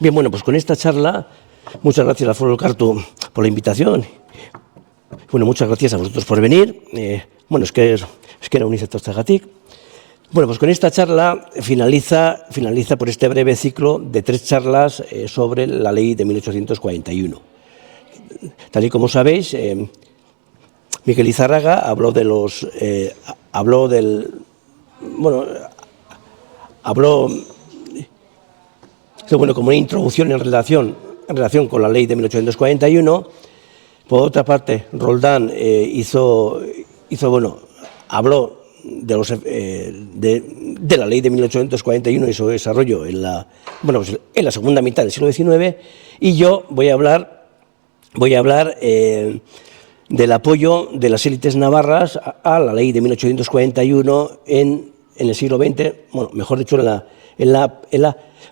Bien, bueno, pues con esta charla, muchas gracias a Foro Elkartu por la invitación. Bueno, muchas gracias a vosotros por venir. Bueno, es que era un zagatik. Bueno, pues con esta charla finaliza por este breve ciclo de 3 charlas sobre la ley de 1841. Tal y como sabéis, Miquel Izarraga habló como una introducción en relación con la ley de 1841. Por otra parte, Roldán habló de la ley de 1841 y su desarrollo en la segunda mitad del siglo XIX, y yo voy a hablar del apoyo de las élites navarras a la ley de 1841 en el siglo XX, bueno, mejor dicho, en la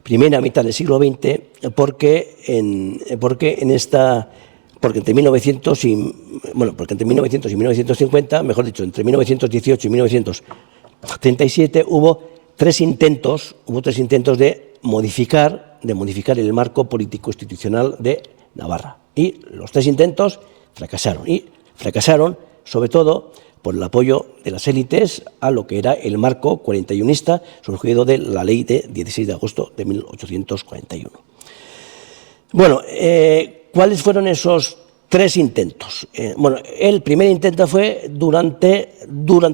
primera mitad del siglo XX, porque entre 1900 y 1950, mejor dicho, entre 1918 y 1937 hubo tres intentos de modificar el marco político institucional de Navarra, y los 3 intentos fracasaron sobre todo por el apoyo de las élites a lo que era el marco 41ista surgido de la ley de 16 de agosto de 1841. Bueno, ¿cuáles fueron esos 3 intentos? El primer intento fue durante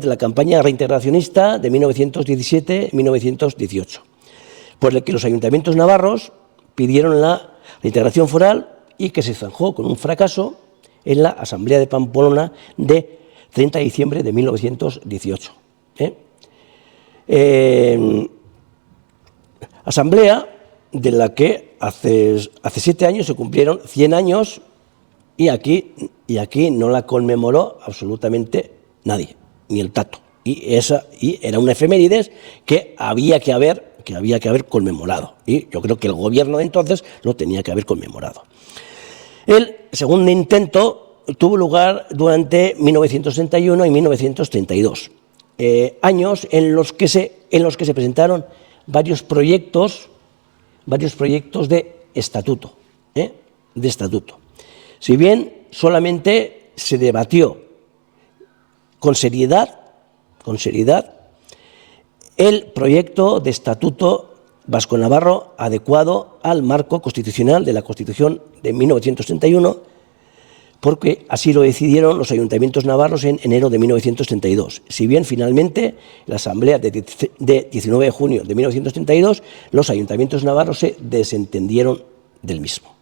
la campaña reintegracionista de 1917-1918, por el que los ayuntamientos navarros pidieron la reintegración foral y que se zanjó con un fracaso en la Asamblea de Pamplona de 30 de diciembre de 1918. Asamblea de la que hace 7 años se cumplieron 100 años y aquí no la conmemoró absolutamente nadie, ni el tato. Y era una efemérides que había que haber conmemorado. Y yo creo que el gobierno de entonces lo tenía que haber conmemorado. El segundo intento tuvo lugar durante 1961 y 1932, años en los que se presentaron varios proyectos de estatuto. Si bien solamente se debatió con seriedad el proyecto de estatuto vasco-navarro adecuado al marco constitucional de la Constitución de 1931, porque así lo decidieron los ayuntamientos navarros en enero de 1932. Si bien finalmente, la Asamblea de 19 de junio de 1932, los ayuntamientos navarros se desentendieron del mismo.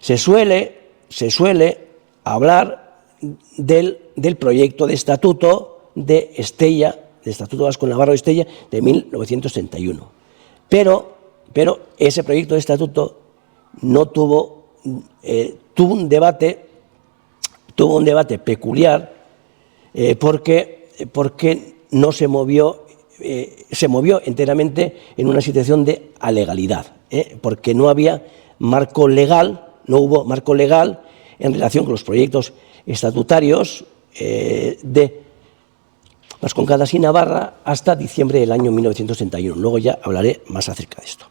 Se suele hablar del proyecto de estatuto de Estella, de Estatuto Vasco-Navarro de Estella, de 1931. Pero ese proyecto de estatuto no tuvo un debate peculiar, porque no se movió enteramente en una situación de alegalidad, porque no había marco legal, no hubo marco legal en relación con los proyectos estatutarios de Vascongadas y Navarra hasta diciembre del año 1961. Luego ya hablaré más acerca de esto.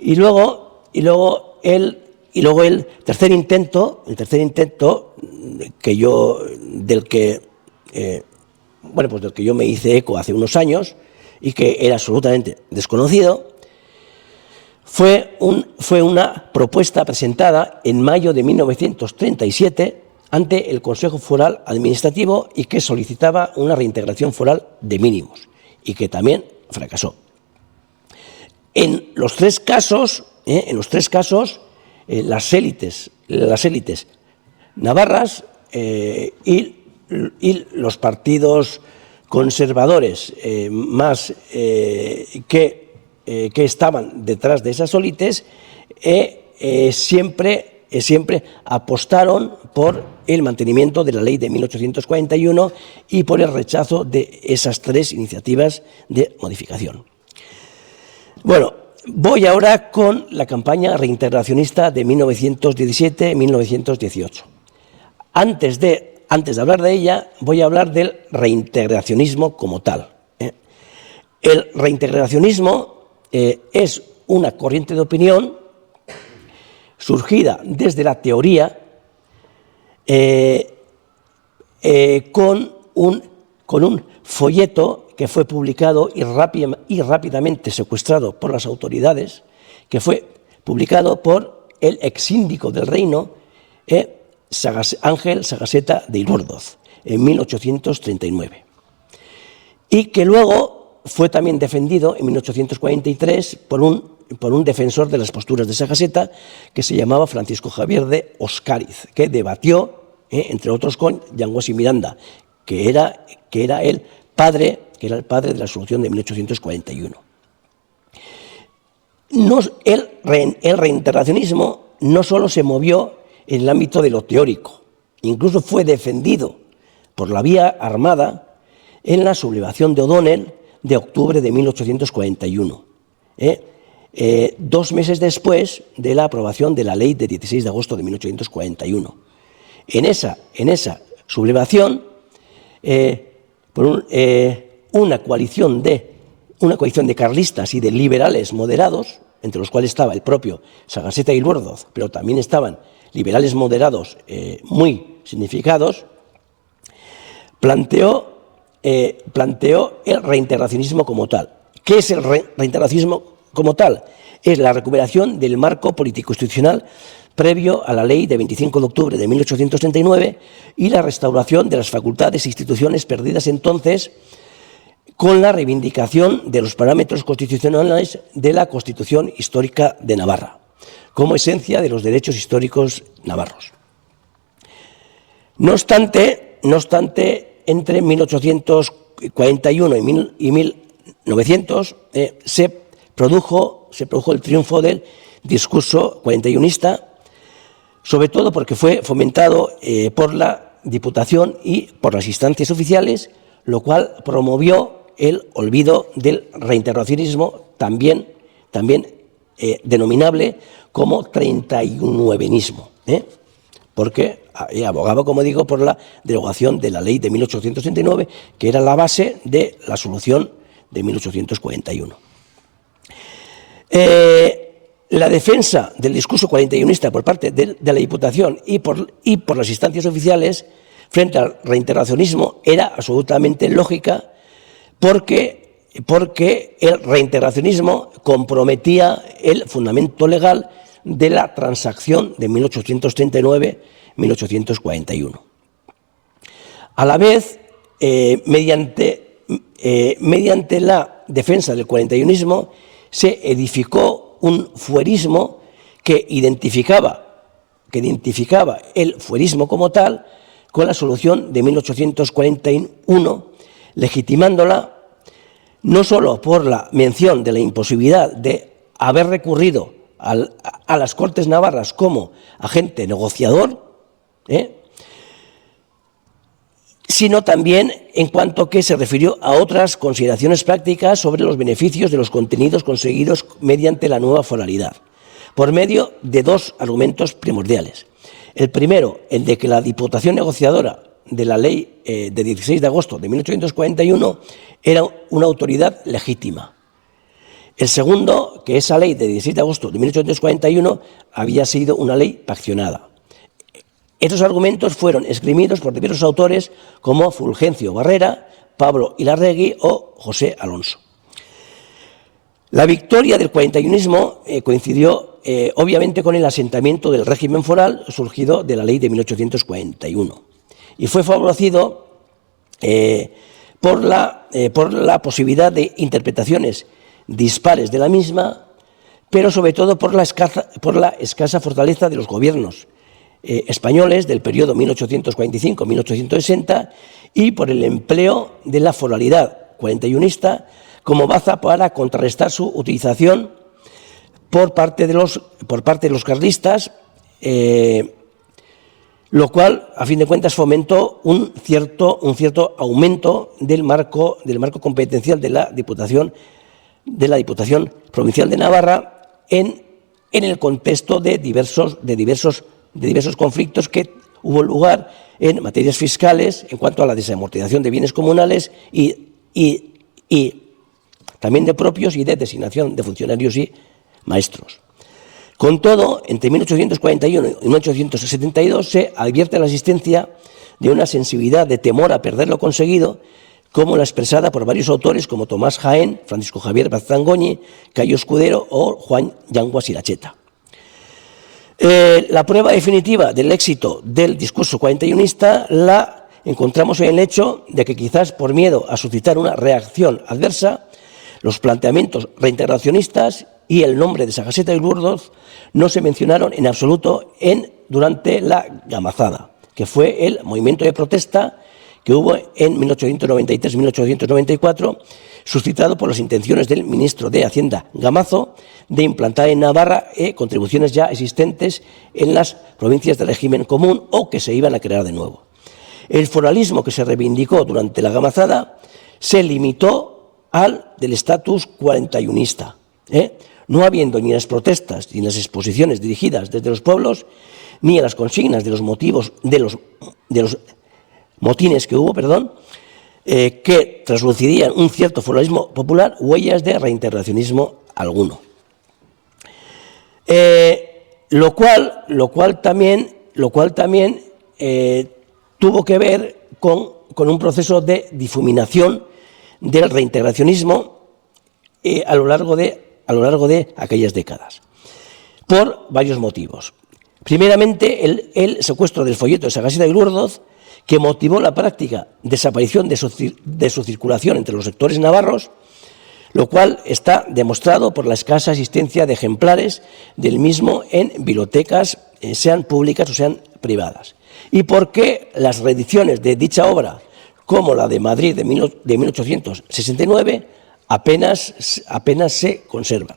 Y luego el tercer intento del que yo me hice eco hace unos años y que era absolutamente desconocido, fue una propuesta presentada en mayo de 1937 ante el Consejo Foral Administrativo y que solicitaba una reintegración foral de mínimos y que también fracasó. En los tres casos, las élites navarras y los partidos conservadores que estaban detrás de esas élites siempre apostaron por el mantenimiento de la ley de 1841 y por el rechazo de esas 3 iniciativas de modificación. Bueno, voy ahora con la campaña reintegracionista de 1917-1918. Antes de hablar de ella, voy a hablar del reintegracionismo como tal. El reintegracionismo es una corriente de opinión surgida desde la teoría con un folleto que fue publicado y rápidamente secuestrado por las autoridades, que fue publicado por el exsíndico del reino, Ángel Sagaseta de Ilordoz, en 1839. Y que luego fue también defendido en 1843 por un defensor de las posturas de Sagaseta, que se llamaba Francisco Javier de Oscariz, que debatió, entre otros, con Llangós y Miranda, que era el padre de la Resolución de 1841. El reintegracionismo no solo se movió en el ámbito de lo teórico, incluso fue defendido por la vía armada en la sublevación de O'Donnell de octubre de 1841, 2 meses después de la aprobación de la ley de 16 de agosto de 1841. En esa sublevación, por una coalición de carlistas y de liberales moderados, entre los cuales estaba el propio Sagaseta y Ilordoz, pero también estaban liberales moderados muy significados, planteó el reintegracionismo como tal. ¿Qué es el reintegracionismo como tal? Es la recuperación del marco político-institucional previo a la ley de 25 de octubre de 1839 y la restauración de las facultades e instituciones perdidas entonces, con la reivindicación de los parámetros constitucionales de la Constitución Histórica de Navarra, como esencia de los derechos históricos navarros. No obstante, entre 1841 y 1900 se produjo el triunfo del discurso cuarentaiyunista, sobre todo porque fue fomentado por la Diputación y por las instancias oficiales, lo cual promovió el olvido del reintegracionismo, también denominable como 39nismo, porque abogaba, como digo, por la derogación de la ley de 1839, que era la base de la solución de 1841. La defensa del discurso cuarentaiyunista por parte de la Diputación y por las instancias oficiales frente al reintegracionismo era absolutamente lógica, porque el reintegracionismo comprometía el fundamento legal de la transacción de 1839-1841. A la vez, mediante la defensa del cuarentaiyunismo, se edificó un fuerismo que identificaba el fuerismo como tal con la solución de 1841, legitimándola no solo por la mención de la imposibilidad de haber recurrido a las Cortes Navarras como agente negociador, sino también en cuanto que se refirió a otras consideraciones prácticas sobre los beneficios de los contenidos conseguidos mediante la nueva foralidad, por medio de 2 argumentos primordiales. El primero, el de que la Diputación negociadora de la ley de 16 de agosto de 1841 era una autoridad legítima. El segundo, que esa ley de 16 de agosto de 1841 había sido una ley paccionada. Estos argumentos fueron esgrimidos por diversos autores como Fulgencio Barrera, Pablo Ilarregui o José Alonso. La victoria del cuarentaiyunismo coincidió obviamente con el asentamiento del régimen foral surgido de la ley de 1841 y fue favorecido por la posibilidad de interpretaciones dispares de la misma, pero sobre todo por la escasa fortaleza de los gobiernos españoles del periodo 1845-1860 y por el empleo de la foralidad cuarentaiyunista como baza para contrarrestar su utilización por parte de los carlistas, lo cual, a fin de cuentas, fomentó un cierto aumento del marco competencial de la Diputación Provincial de Navarra en el contexto de diversos conflictos que hubo lugar en materias fiscales en cuanto a la desamortización de bienes comunales y también de propios y de designación de funcionarios y maestros. Con todo, entre 1841 y 1872 se advierte la existencia de una sensibilidad de temor a perder lo conseguido, como la expresada por varios autores como Tomás Jaén, Francisco Javier Bazangoñi, Cayo Escudero o Juan Yanguas Iracheta. La prueba definitiva del éxito del discurso cuarentayunista la encontramos en el hecho de que quizás por miedo a suscitar una reacción adversa, los planteamientos reintegracionistas y el nombre de Sagaseta y Lourdes no se mencionaron en absoluto durante la gamazada, que fue el movimiento de protesta que hubo en 1893-1894, suscitado por las intenciones del ministro de Hacienda Gamazo de implantar en Navarra contribuciones ya existentes en las provincias del régimen común o que se iban a crear de nuevo. El foralismo que se reivindicó durante la gamazada se limitó al del estatus cuarentayunista, no habiendo ni las protestas ni las exposiciones dirigidas desde los pueblos, ni a las consignas de los motivos de los motines que hubo, que traslucirían un cierto foralismo popular, huellas de reintegracionismo alguno. Lo cual también tuvo que ver con un proceso de difuminación del reintegracionismo a lo largo de aquellas décadas, por varios motivos. Primeramente, el secuestro del folleto de Sagaseta y Lourdes, que motivó la práctica desaparición de su circulación entre los sectores navarros, lo cual está demostrado por la escasa existencia de ejemplares del mismo en bibliotecas, sean públicas o sean privadas, y porque las reediciones de dicha obra, como la de Madrid de 1869, apenas se conservan.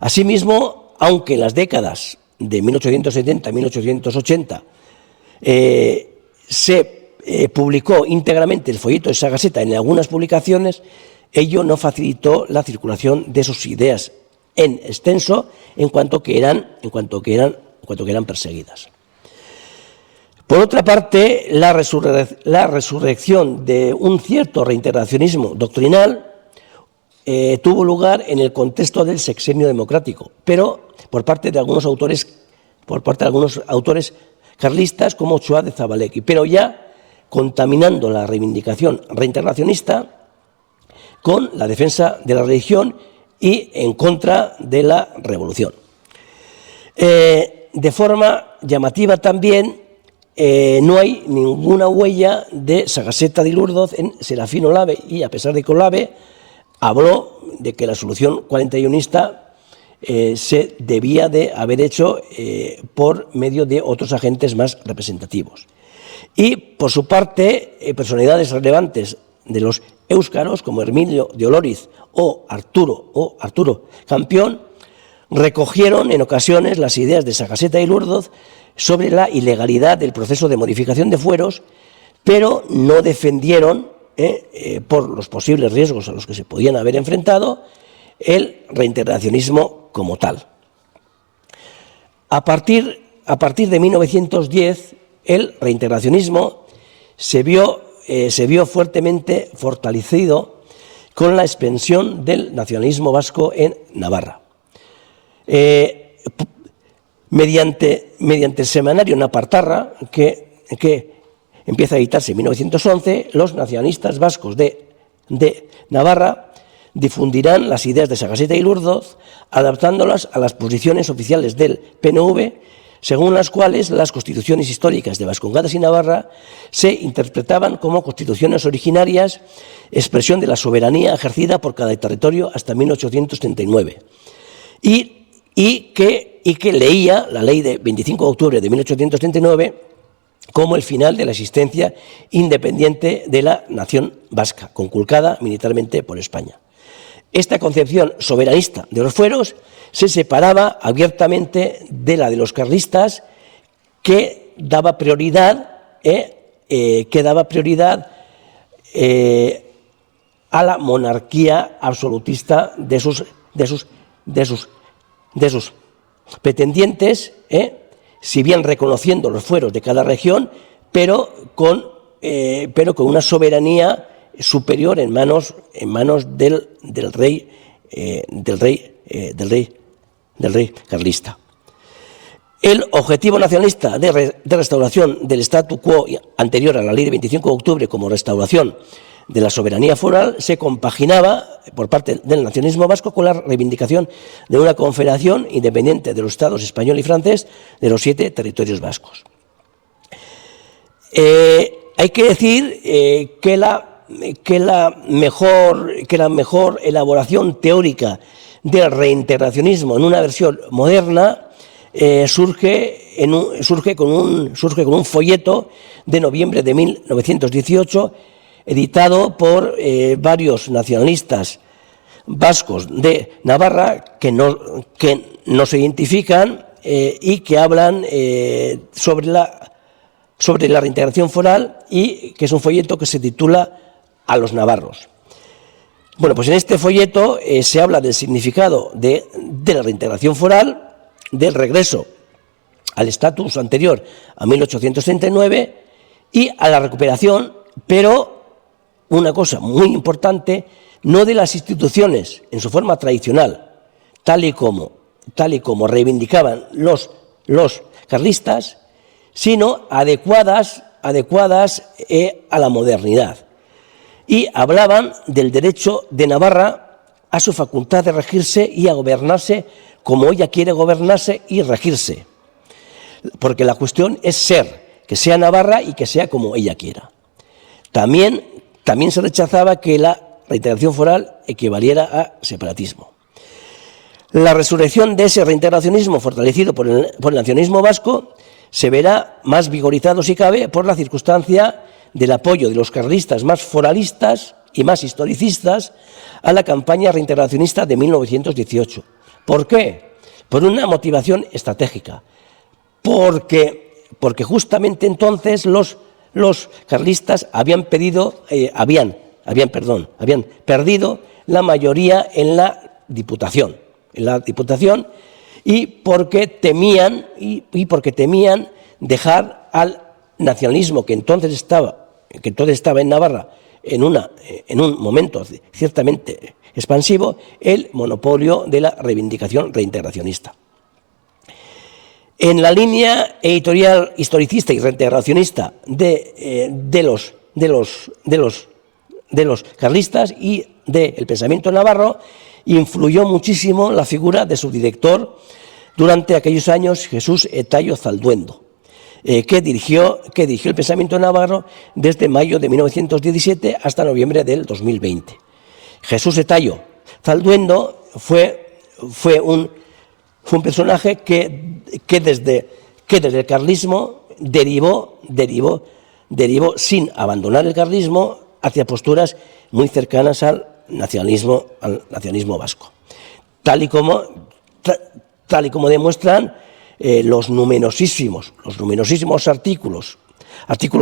Asimismo, aunque en las décadas de 1870 a 1880 se publicó íntegramente el folleto de Sagaseta en algunas publicaciones, ello no facilitó la circulación de sus ideas en extenso en cuanto que eran perseguidas. Por otra parte, la resurrección de un cierto reintegracionismo doctrinal tuvo lugar en el contexto del sexenio democrático, pero por parte de algunos autores carlistas como Ochoa de Zabalegui, pero ya contaminando la reivindicación reintegracionista con la defensa de la religión y en contra de la revolución. De forma llamativa también, no hay ninguna huella de Sagaseta de Lourdes en Serafín Olave, y a pesar de que Olave habló de que la solución cuarentayunista se debía de haber hecho por medio de otros agentes más representativos. Y, por su parte, personalidades relevantes de los éuskaros, como Herminio de Oloriz o Arturo Campión, recogieron en ocasiones las ideas de Sagaseta y Lourdes sobre la ilegalidad del proceso de modificación de fueros, pero no defendieron, por los posibles riesgos a los que se podían haber enfrentado, el reintegracionismo como tal. A partir de 1910, el reintegracionismo se vio fuertemente fortalecido con la expansión del nacionalismo vasco en Navarra. Mediante el semanario Napartarra, que empieza a editarse en 1911, los nacionalistas vascos de Navarra difundirán las ideas de Sagaseta y Lourdes, adaptándolas a las posiciones oficiales del PNV, según las cuales las constituciones históricas de Vascongadas y Navarra se interpretaban como constituciones originarias, expresión de la soberanía ejercida por cada territorio hasta 1839, y que leía la ley de 25 de octubre de 1839 como el final de la existencia independiente de la nación vasca, conculcada militarmente por España. Esta concepción soberanista de los fueros se separaba abiertamente de la de los carlistas, que daba prioridad a la monarquía absolutista de sus pretendientes, si bien reconociendo los fueros de cada región, pero con una soberanía superior en manos del rey carlista. El objetivo nacionalista de restauración del statu quo anterior a la ley de 25 de octubre como restauración de la soberanía foral se compaginaba por parte del nacionalismo vasco con la reivindicación de una confederación independiente de los estados español y francés de los 7 territorios vascos. Hay que decir que la mejor elaboración teórica del reintegracionismo en una versión moderna surge con un folleto de noviembre de 1918 editado por varios nacionalistas vascos de Navarra que no se identifican y que hablan sobre la reintegración foral, y que es un folleto que se titula A los navarros. Bueno, pues en este folleto se habla del significado de la reintegración foral, del regreso al estatus anterior a 1839 y a la recuperación, pero una cosa muy importante, no de las instituciones en su forma tradicional, tal y como reivindicaban los carlistas, sino adecuadas a la modernidad. Y hablaban del derecho de Navarra a su facultad de regirse y a gobernarse como ella quiere gobernarse y regirse. Porque la cuestión es que sea Navarra y que sea como ella quiera. También se rechazaba que la reintegración foral equivaliera a separatismo. La resurrección de ese reintegracionismo fortalecido por el nacionalismo vasco se verá más vigorizado, si cabe, por la circunstancia del apoyo de los carlistas más foralistas y más historicistas a la campaña reintegracionista de 1918. ¿Por qué? Por una motivación estratégica. Porque justamente entonces los carlistas habían perdido la mayoría en la Diputación. Y porque temían dejar al nacionalismo que entonces estaba en Navarra en un momento ciertamente expansivo, el monopolio de la reivindicación reintegracionista. En la línea editorial historicista y reintegracionista de los carlistas y del pensamiento navarro, influyó muchísimo la figura de su director durante aquellos años, Jesús Etayo Zalduendo, que dirigió el pensamiento navarro desde mayo de 1917 hasta noviembre del 2020. Jesús Etayo Zalduendo fue un personaje que desde el carlismo derivó sin abandonar el carlismo hacia posturas muy cercanas al nacionalismo vasco, tal y como demuestran los numerosísimos artículos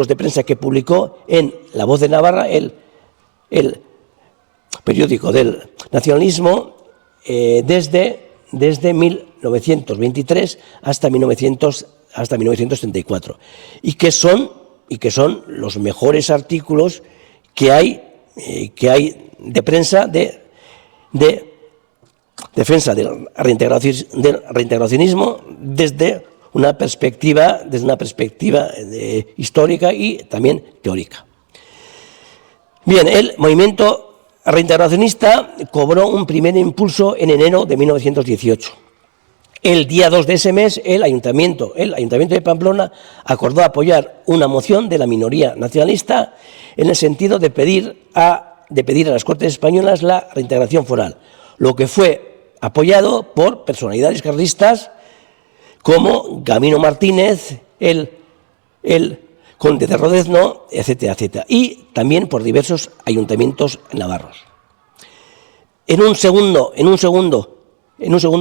de prensa que publicó en La Voz de Navarra, el periódico del nacionalismo, desde 1923 hasta 1934, y que son los mejores artículos que hay de prensa de defensa del reintegracionismo desde una perspectiva histórica y también teórica. Bien, el movimiento reintegracionista cobró un primer impulso en enero de 1918. El día 2 de ese mes, el Ayuntamiento de Pamplona acordó apoyar una moción de la minoría nacionalista en el sentido de pedir a las Cortes Españolas la reintegración foral, lo que fue apoyado por personalidades carlistas como Gamino Martínez, el conde de Rodezno, etcétera, y también por diversos ayuntamientos navarros. En un segundo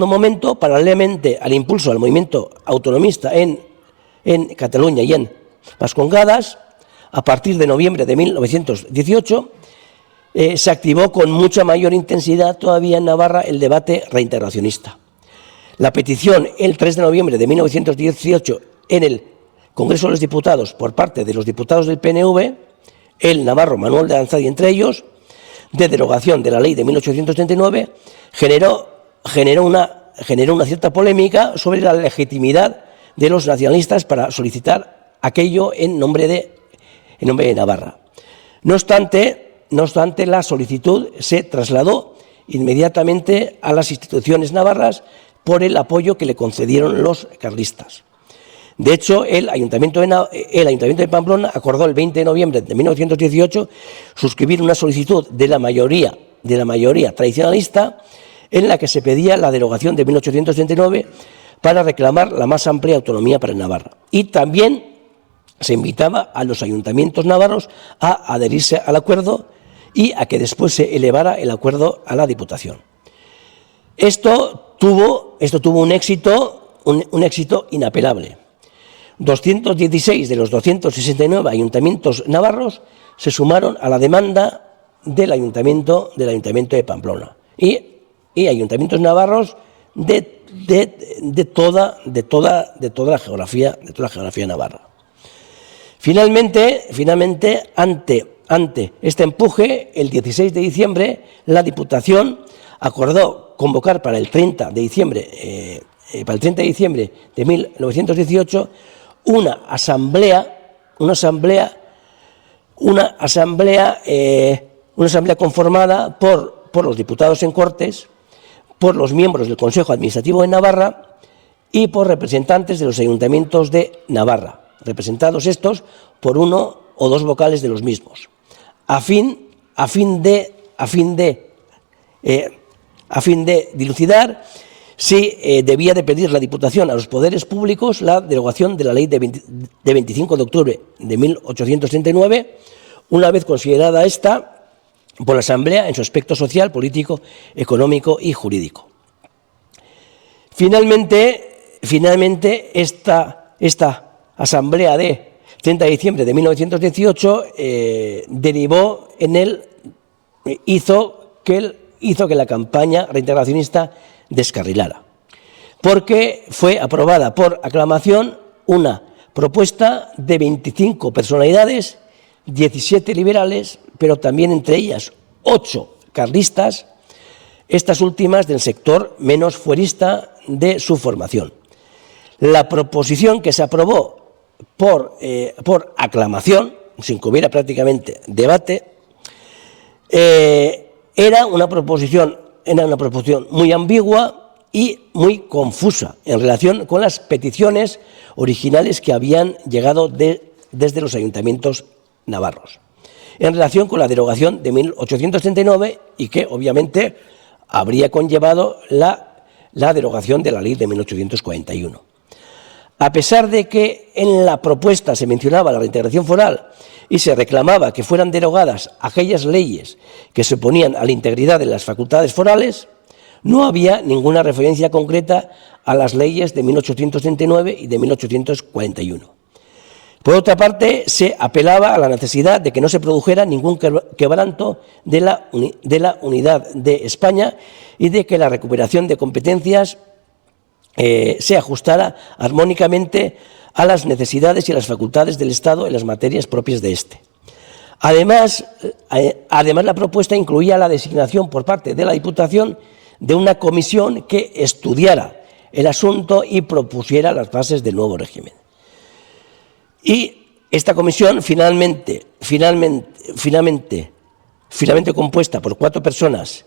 momento, paralelamente al impulso al movimiento autonomista en Cataluña y en Vascongadas, a partir de noviembre de 1918, se activó con mucha mayor intensidad todavía en Navarra el debate reintegracionista. La petición el 3 de noviembre de 1918 en el Congreso de los Diputados por parte de los diputados del PNV, el navarro Manuel de Aranzadi entre ellos, de derogación de la ley de 1839, generó una cierta polémica sobre la legitimidad de los nacionalistas para solicitar aquello en nombre de Navarra. No obstante, la solicitud se trasladó inmediatamente a las instituciones navarras por el apoyo que le concedieron los carlistas. De hecho, el Ayuntamiento de Pamplona acordó el 20 de noviembre de 1918 suscribir una solicitud de la mayoría tradicionalista en la que se pedía la derogación de 1839 para reclamar la más amplia autonomía para Navarra. Y también se invitaba a los ayuntamientos navarros a adherirse al acuerdo y a que después se elevara el acuerdo a la Diputación. Esto tuvo un éxito inapelable. 216 de los 269 ayuntamientos navarros se sumaron a la demanda del Ayuntamiento de Pamplona y ayuntamientos navarros de toda la geografía navarra. Finalmente, ante este empuje, el 16 de diciembre, la Diputación acordó convocar para el 30 de diciembre de 1918 una asamblea conformada por los diputados en Cortes, por los miembros del Consejo Administrativo de Navarra y por representantes de los ayuntamientos de Navarra, representados estos por uno o dos vocales de los mismos, a fin de dilucidar si debía de pedir la Diputación a los poderes públicos la derogación de la ley de 25 de octubre de 1839, una vez considerada esta por la Asamblea en su aspecto social, político, económico y jurídico. Finalmente esta Asamblea de 30 de diciembre de 1918 hizo que la campaña reintegracionista descarrilara, porque fue aprobada por aclamación una propuesta de 25 personalidades, 17 liberales, pero también entre ellas 8 carlistas, estas últimas del sector menos fuerista de su formación. La proposición que se aprobó por aclamación, sin que hubiera prácticamente debate, era una proposición muy ambigua y muy confusa en relación con las peticiones originales que habían llegado desde los ayuntamientos navarros, en relación con la derogación de 1839 y que obviamente habría conllevado la derogación de la ley de 1841. A pesar de que en la propuesta se mencionaba la reintegración foral y se reclamaba que fueran derogadas aquellas leyes que se oponían a la integridad de las facultades forales, no había ninguna referencia concreta a las leyes de 1839 y de 1841. Por otra parte, se apelaba a la necesidad de que no se produjera ningún quebranto de la unidad de España y de que la recuperación de competencias se ajustara armónicamente a las necesidades y a las facultades del Estado en las materias propias de éste. Además, la propuesta incluía la designación por parte de la Diputación de una comisión que estudiara el asunto y propusiera las bases del nuevo régimen. Y esta comisión, finalmente compuesta por 4 personas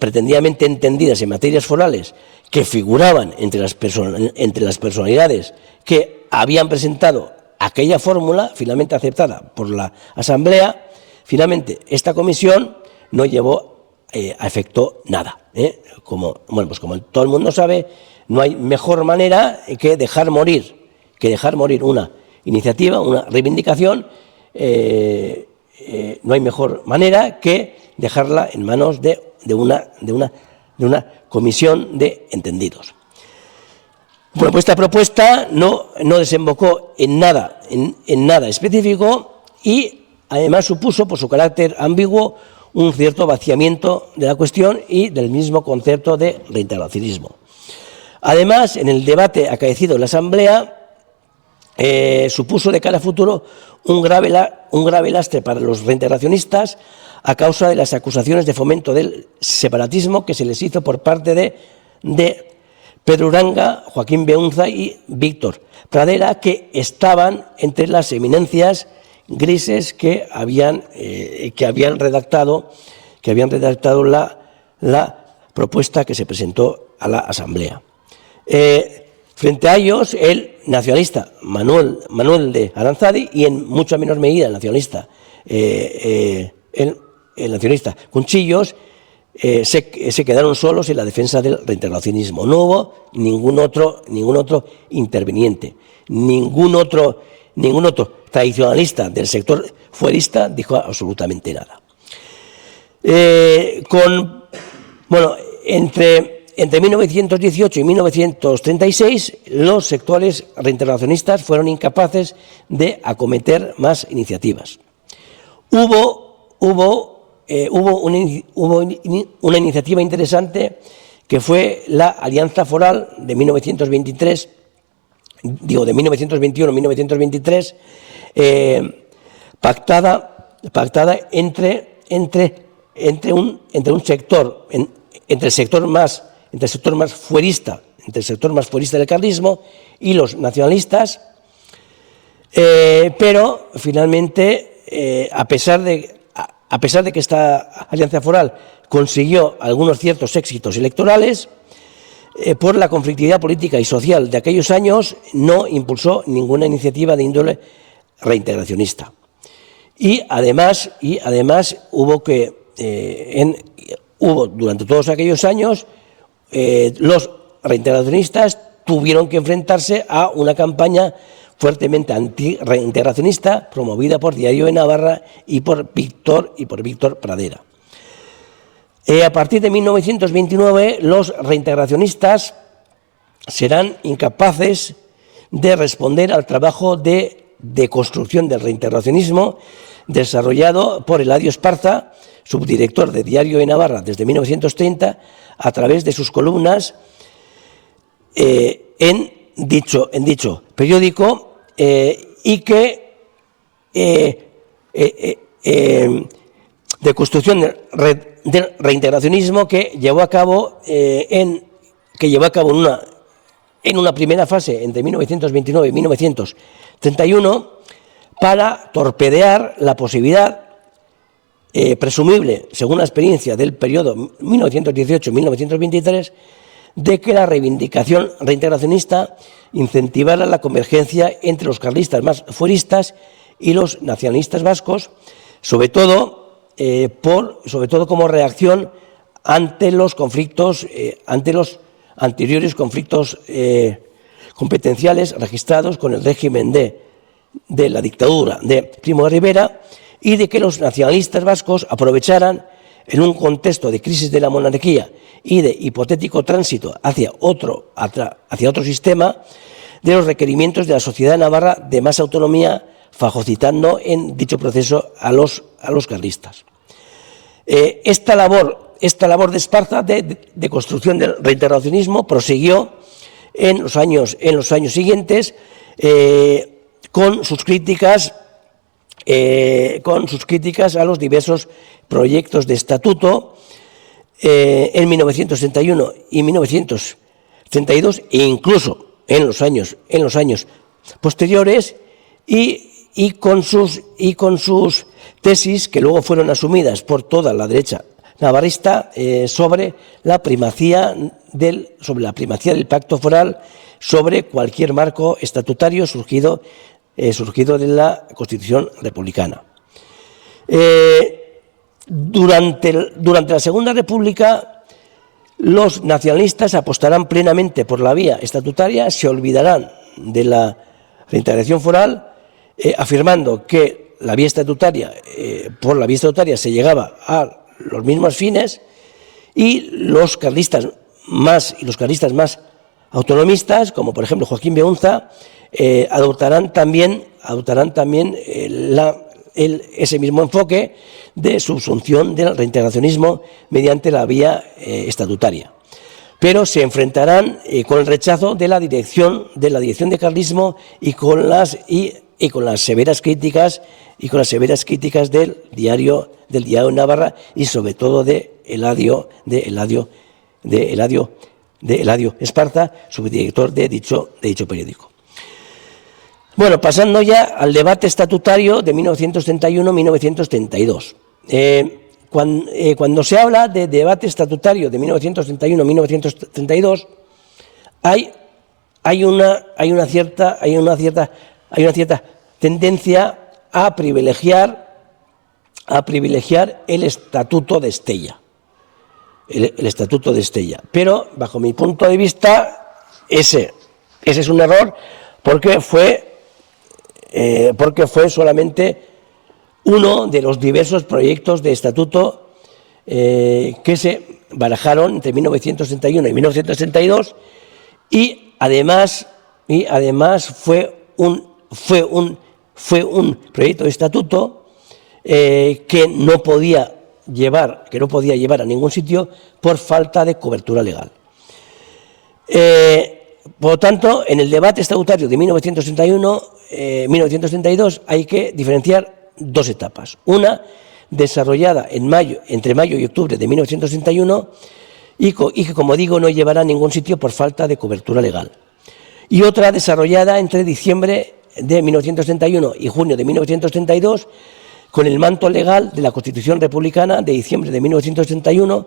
pretendidamente entendidas en materias forales, que figuraban entre las personalidades que habían presentado aquella fórmula, finalmente aceptada por la Asamblea, finalmente esta comisión no llevó a efecto nada. Como todo el mundo sabe, no hay mejor manera que dejar morir una iniciativa, una reivindicación. No hay mejor manera que dejarla en manos de una comisión de entendidos. Bueno, pues esta propuesta no desembocó en nada específico y además supuso, por su carácter ambiguo, un cierto vaciamiento de la cuestión y del mismo concepto de reintegracionismo. Además, en el debate acaecido en la Asamblea, supuso de cara a futuro un grave lastre para los reintegracionistas a causa de las acusaciones de fomento del separatismo que se les hizo por parte de Pedro Uranga, Joaquín Beunza y Víctor Pradera, que estaban entre las eminencias grises que habían redactado la propuesta que se presentó a la Asamblea. Frente a ellos, el nacionalista Manuel de Aranzadi y, en mucha menor medida, el nacionalista Cunchillos, se quedaron solos en la defensa del reintegracionismo. No hubo ningún otro interviniente, ningún otro tradicionalista del sector fuerista dijo absolutamente nada. Entre 1918 y 1936, los sectores reintegracionistas fueron incapaces de acometer más iniciativas. Hubo una iniciativa interesante que fue la Alianza Foral de 1921-1923, pactada entre el sector más fuerista del carlismo y los nacionalistas, pero finalmente, a pesar de que esta alianza foral consiguió algunos ciertos éxitos electorales, por la conflictividad política y social de aquellos años no impulsó ninguna iniciativa de índole reintegracionista. Y además hubo durante todos aquellos años, los reintegracionistas tuvieron que enfrentarse a una campaña fuertemente anti-reintegracionista promovida por Diario de Navarra y por Víctor Pradera. A partir de 1929, los reintegracionistas serán incapaces de responder al trabajo de construcción del reintegracionismo desarrollado por Eladio Esparza, subdirector de Diario de Navarra desde 1930, a través de sus columnas en dicho periódico, y que de construcción del reintegracionismo que llevó a cabo en una primera fase entre 1929 y 1931 para torpedear la posibilidad presumible, según la experiencia del periodo 1918-1923, de que la reivindicación reintegracionista incentivara la convergencia entre los carlistas más fueristas y los nacionalistas vascos, sobre todo como reacción ante los conflictos, ante los anteriores conflictos competenciales registrados con el régimen de la dictadura de Primo de Rivera, y de que los nacionalistas vascos aprovecharan, en un contexto de crisis de la monarquía y de hipotético tránsito hacia otro sistema, de los requerimientos de la sociedad navarra de más autonomía, fagocitando en dicho proceso a los carlistas. Esta labor de Esparza de construcción del reintegracionismo prosiguió en los años siguientes, con sus críticas a los diversos proyectos de estatuto en 1931 y 1932, e incluso en los años posteriores, y con sus tesis, que luego fueron asumidas por toda la derecha navarrista, sobre la primacía del pacto foral sobre cualquier marco estatutario surgido de la Constitución republicana. Durante la Segunda República, los nacionalistas apostarán plenamente por la vía estatutaria, se olvidarán de la reintegración foral, afirmando que por la vía estatutaria se llegaba a los mismos fines, y los carlistas más autonomistas, como por ejemplo Joaquín Beunza, adoptarán también ese mismo enfoque de subsunción del reintegracionismo mediante la vía estatutaria. Pero se enfrentarán con el rechazo de la dirección de carlismo y con las severas críticas del diario de Navarra, y sobre todo de Eladio de Eladio Esparza, subdirector de dicho periódico. Bueno, pasando ya al debate estatutario de 1931-1932. Cuando se habla de debate estatutario de 1931-1932, hay una cierta tendencia a privilegiar el Estatuto de Estella. El Estatuto de Estella. Pero, bajo mi punto de vista, ese es un error, porque fue solamente uno de los diversos proyectos de estatuto que se barajaron entre 1961 y 1962 y además fue un proyecto de estatuto que no podía llevar a ningún sitio por falta de cobertura legal. Por lo tanto, en el debate estatutario de 1932 hay que diferenciar dos etapas. Una desarrollada entre mayo y octubre de 1931 y que, como digo, no llevará a ningún sitio por falta de cobertura legal. Y otra desarrollada entre diciembre de 1931 y junio de 1932 con el manto legal de la Constitución republicana de diciembre de 1931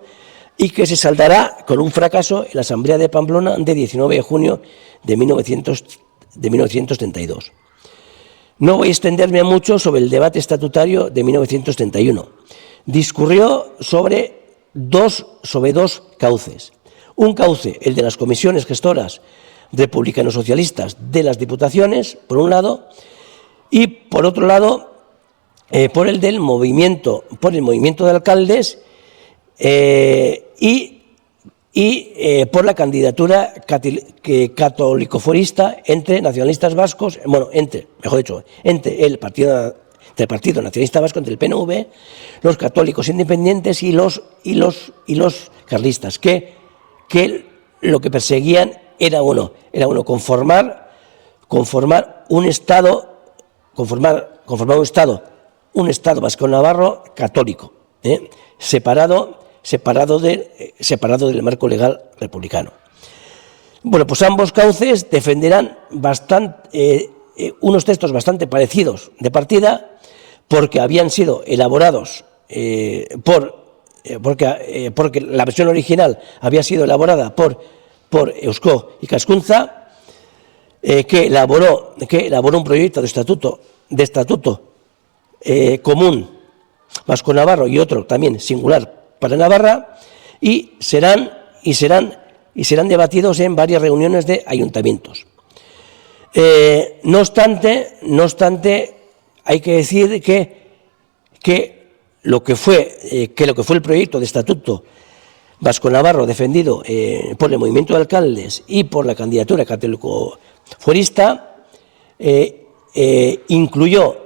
y que se saldará con un fracaso en la Asamblea de Pamplona de 19 de junio de 1932. No voy a extenderme mucho sobre el debate estatutario de 1931. Discurrió sobre dos cauces. Un cauce, el de las comisiones gestoras republicano-socialistas de las diputaciones, por un lado, y por otro lado, por el movimiento de alcaldes y por la candidatura católico-fuerista entre nacionalistas vascos, entre el Partido Nacionalista Vasco, entre el PNV, los católicos independientes y los carlistas, que lo que perseguían era conformar un Estado vasco-navarro católico, separado del marco legal republicano. Bueno, pues ambos cauces defenderán unos textos bastante parecidos de partida, porque habían sido elaborados porque la versión original había sido elaborada por Eusko Ikaskuntza, que elaboró un proyecto de estatuto común vasco-navarro y otro también singular para Navarra, y serán debatidos en varias reuniones de ayuntamientos. No obstante, hay que decir que lo que fue el proyecto de estatuto vasco-navarro defendido por el movimiento de alcaldes y por la candidatura católico-fuerista incluyó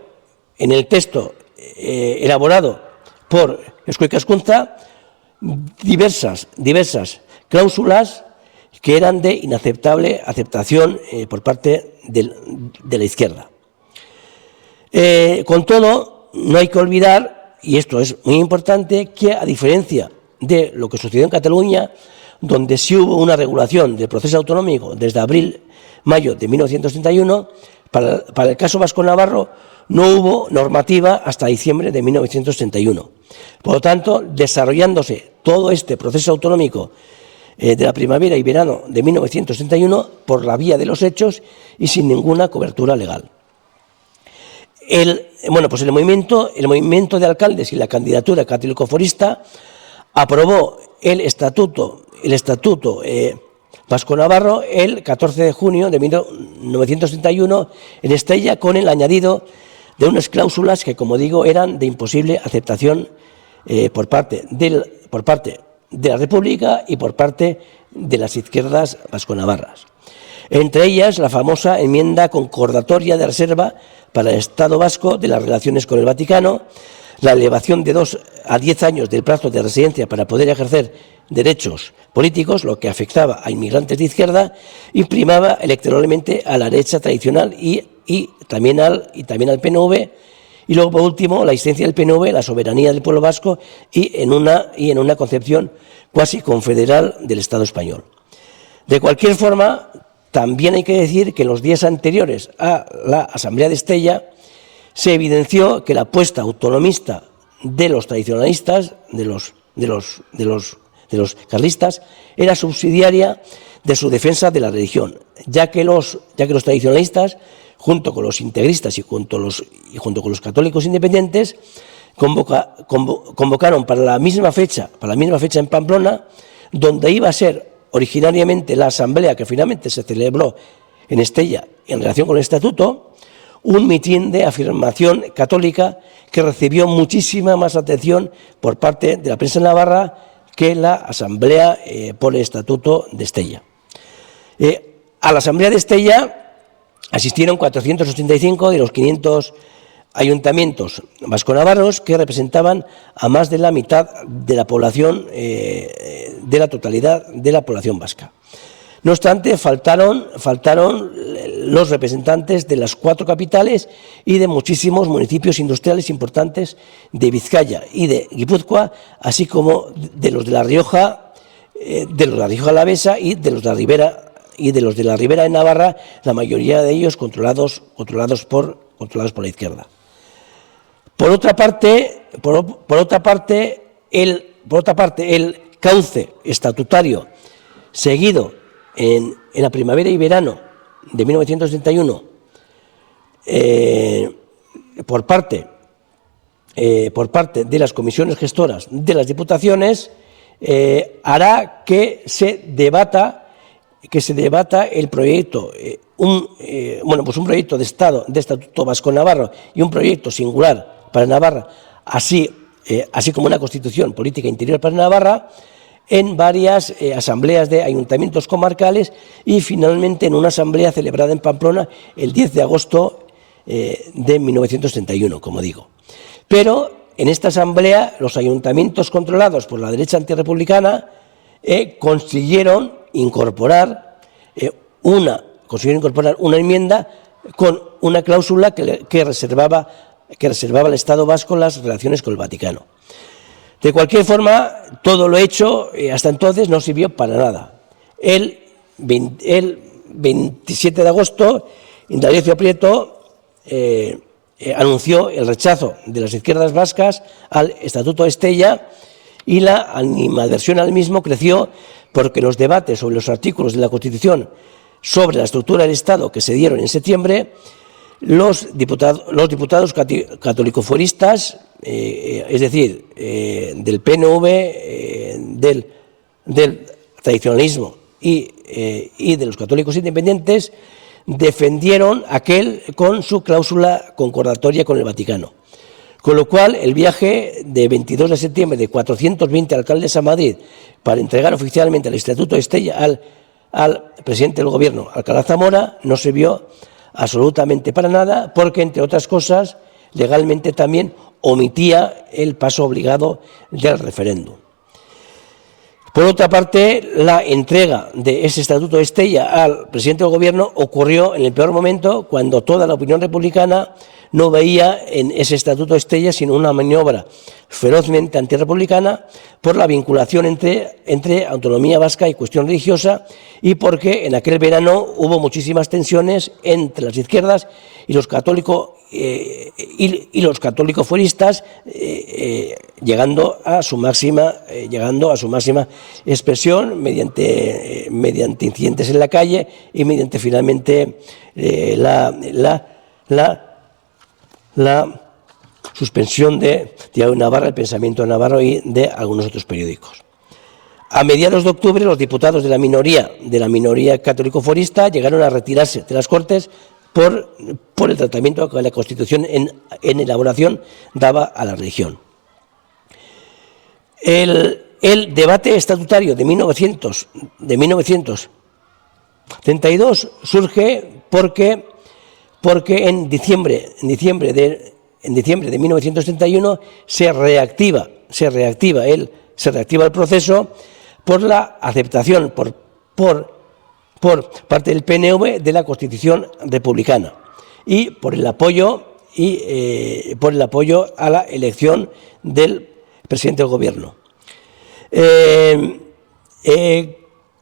en el texto elaborado por Eusko Ikaskuntza diversas cláusulas que eran de inaceptable aceptación por parte de la izquierda. Con todo, no hay que olvidar, y esto es muy importante, que a diferencia de lo que sucedió en Cataluña, donde sí hubo una regulación del proceso autonómico desde abril-mayo de 1931, para el caso vasco-navarro no hubo normativa hasta diciembre de 1931. Por lo tanto, desarrollándose todo este proceso autonómico de la primavera y verano de 1931 por la vía de los hechos y sin ninguna cobertura legal. El movimiento de alcaldes y la candidatura católico-forista aprobó el estatuto vasco-navarro el 14 de junio de 1931 en Estella, con el añadido de unas cláusulas que, como digo, eran de imposible aceptación por parte de la República y por parte de las izquierdas vasco-navarras. Entre ellas, la famosa enmienda concordatoria de reserva para el Estado vasco de las relaciones con el Vaticano, la elevación de 2 a 10 años del plazo de residencia para poder ejercer derechos políticos, lo que afectaba a inmigrantes de izquierda y primaba electoralmente a la derecha tradicional y también al PNV, y luego, por último, la existencia del PNV, la soberanía del pueblo vasco y en una concepción cuasi confederal del Estado español. De cualquier forma, también hay que decir que en los días anteriores a la Asamblea de Estella se evidenció que la apuesta autonomista de los tradicionalistas, de los carlistas, era subsidiaria de su defensa de la religión, ya que los tradicionalistas, junto con los integristas y junto con los católicos independientes, convocaron para la misma fecha en Pamplona, donde iba a ser originariamente la asamblea que finalmente se celebró en Estella en relación con el estatuto, un mitin de afirmación católica que recibió muchísima más atención por parte de la prensa navarra que la asamblea por el estatuto de Estella. A la asamblea de Estella asistieron 485 de los 500 ayuntamientos vasco-navarros, que representaban a más de la mitad de la población, de la totalidad de la población vasca. No obstante, faltaron los representantes de las 4 capitales y de muchísimos municipios industriales importantes de Vizcaya y de Guipúzcoa, así como de los de La Rioja, Alavesa y de los de la Ribera de Navarra, la mayoría de ellos controlados por la izquierda. Por otra parte, el cauce estatutario seguido en la primavera y verano de 1971 por parte de las comisiones gestoras de las diputaciones hará que se debata el proyecto, un proyecto de estatuto vasco-navarro y un proyecto singular para Navarra, así como una constitución política interior para Navarra, en varias asambleas de ayuntamientos comarcales y finalmente en una asamblea celebrada en Pamplona el 10 de agosto de 1931, como digo. Pero en esta asamblea los ayuntamientos controlados por la derecha antirrepublicana consiguieron incorporar una enmienda con una cláusula que reservaba al Estado vasco las relaciones con el Vaticano. De cualquier forma, todo lo hecho hasta entonces no sirvió para nada. El 27 de agosto, Indalecio Prieto anunció el rechazo de las izquierdas vascas al Estatuto de Estella y la animadversión al mismo creció porque los debates sobre los artículos de la Constitución sobre la estructura del Estado que se dieron en septiembre, los diputados católico-fueristas, es decir, del PNV, del tradicionalismo y de los católicos independientes, defendieron aquel con su cláusula concordatoria con el Vaticano. Con lo cual, el viaje de 22 de septiembre de 420 alcaldes a Madrid para entregar oficialmente el Estatuto de Estella al presidente del Gobierno, Alcalá Zamora, no sirvió absolutamente para nada, porque, entre otras cosas, legalmente también omitía el paso obligado del referéndum. Por otra parte, la entrega de ese Estatuto de Estella al presidente del Gobierno ocurrió en el peor momento, cuando toda la opinión republicana no veía en ese Estatuto de Estella sino una maniobra ferozmente antirrepublicana por la vinculación entre autonomía vasca y cuestión religiosa, y porque en aquel verano hubo muchísimas tensiones entre las izquierdas y los católicos fueristas, llegando a su máxima expresión mediante incidentes en la calle y mediante finalmente la suspensión de Diario Navarra, El Pensamiento Navarro y de algunos otros periódicos. A mediados de octubre, los diputados de la minoría católico-forista llegaron a retirarse de las Cortes por el tratamiento que la Constitución en elaboración daba a la religión. El debate estatutario de 1932 surge porque en diciembre de 1931 se reactiva el proceso por la aceptación por parte del PNV de la Constitución republicana y por el apoyo a la elección del presidente del Gobierno.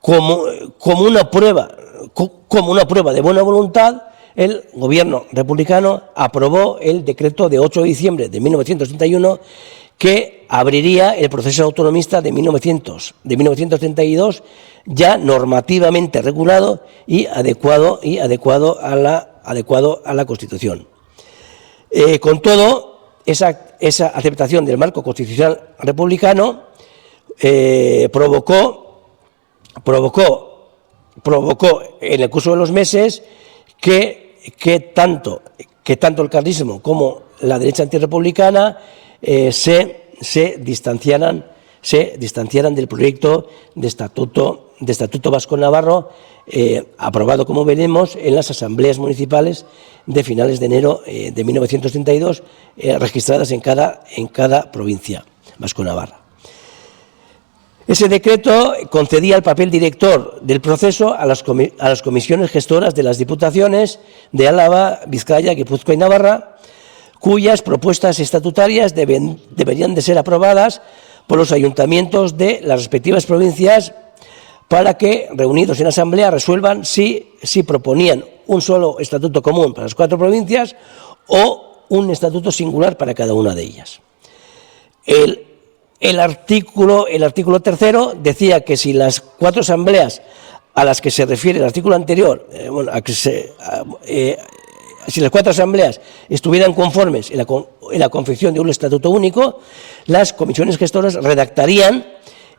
como una prueba de buena voluntad, el gobierno republicano aprobó el decreto de 8 de diciembre de 1931 que abriría el proceso autonomista de 1932, ya normativamente regulado y adecuado a la Constitución. Con todo, esa aceptación del marco constitucional republicano provocó en el curso de los meses que tanto el carlismo como la derecha antirrepublicana se distanciaran del proyecto de estatuto vasco-navarro aprobado, como veremos, en las asambleas municipales de finales de enero de 1932, registradas en cada provincia vasco-navarra. Ese decreto concedía el papel director del proceso a las comisiones gestoras de las diputaciones de Álava, Vizcaya, Guipúzcoa y Navarra, cuyas propuestas estatutarias deberían de ser aprobadas por los ayuntamientos de las respectivas provincias para que, reunidos en asamblea, resuelvan si proponían un solo estatuto común para las 4 provincias o un estatuto singular para cada una de ellas. El artículo tercero decía que si las 4 asambleas a las que se refiere el artículo anterior, si las 4 asambleas estuvieran conformes en la confección de un estatuto único, las comisiones gestoras redactarían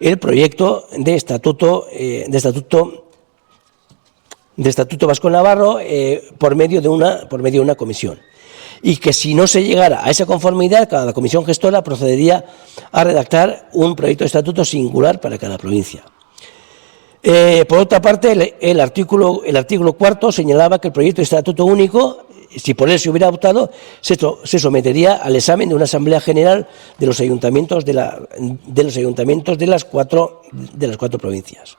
el proyecto de estatuto vasco-navarro por medio de una comisión. Y que si no se llegara a esa conformidad, cada comisión gestora procedería a redactar un proyecto de estatuto singular para cada provincia. Por otra parte, el artículo 4 señalaba que el proyecto de estatuto único, si por él se hubiera optado, se sometería al examen de una asamblea general de los ayuntamientos de las cuatro provincias.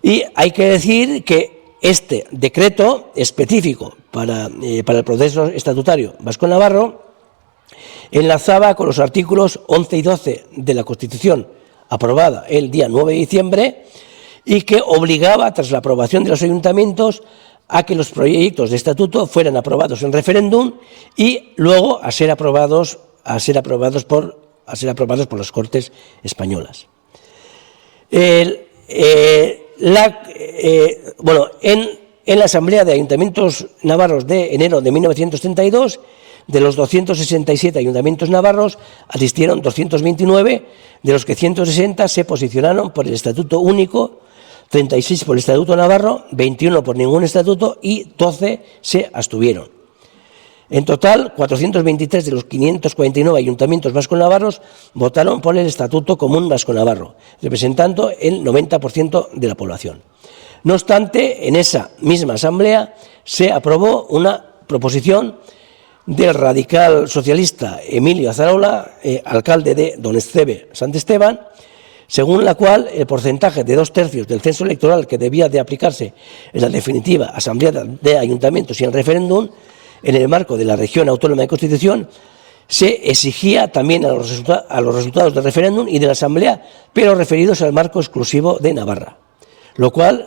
Y hay que decir que este decreto específico para el proceso estatutario vasco-navarro enlazaba con los artículos 11 y 12 de la Constitución aprobada el día 9 de diciembre y que obligaba, tras la aprobación de los ayuntamientos, a que los proyectos de estatuto fueran aprobados en referéndum y luego a ser aprobados por las Cortes españolas. En la Asamblea de Ayuntamientos Navarros de enero de 1932, de los 267 ayuntamientos navarros, asistieron 229, de los que 160 se posicionaron por el Estatuto Único, 36 por el Estatuto Navarro, 21 por ningún estatuto y 12 se abstuvieron. En total, 423 de los 549 ayuntamientos vasco-navarros votaron por el Estatuto Común Vasco-Navarro, representando el 90% de la población. No obstante, en esa misma asamblea se aprobó una proposición del radical socialista Emilio Azarola, alcalde de Donezcebe Sant Esteban, según la cual el porcentaje de 2/3 del censo electoral que debía de aplicarse en la definitiva asamblea de ayuntamientos y en referéndum, en el marco de la región autónoma de Constitución, se exigía también a los resultados del referéndum y de la asamblea, pero referidos al marco exclusivo de Navarra, lo cual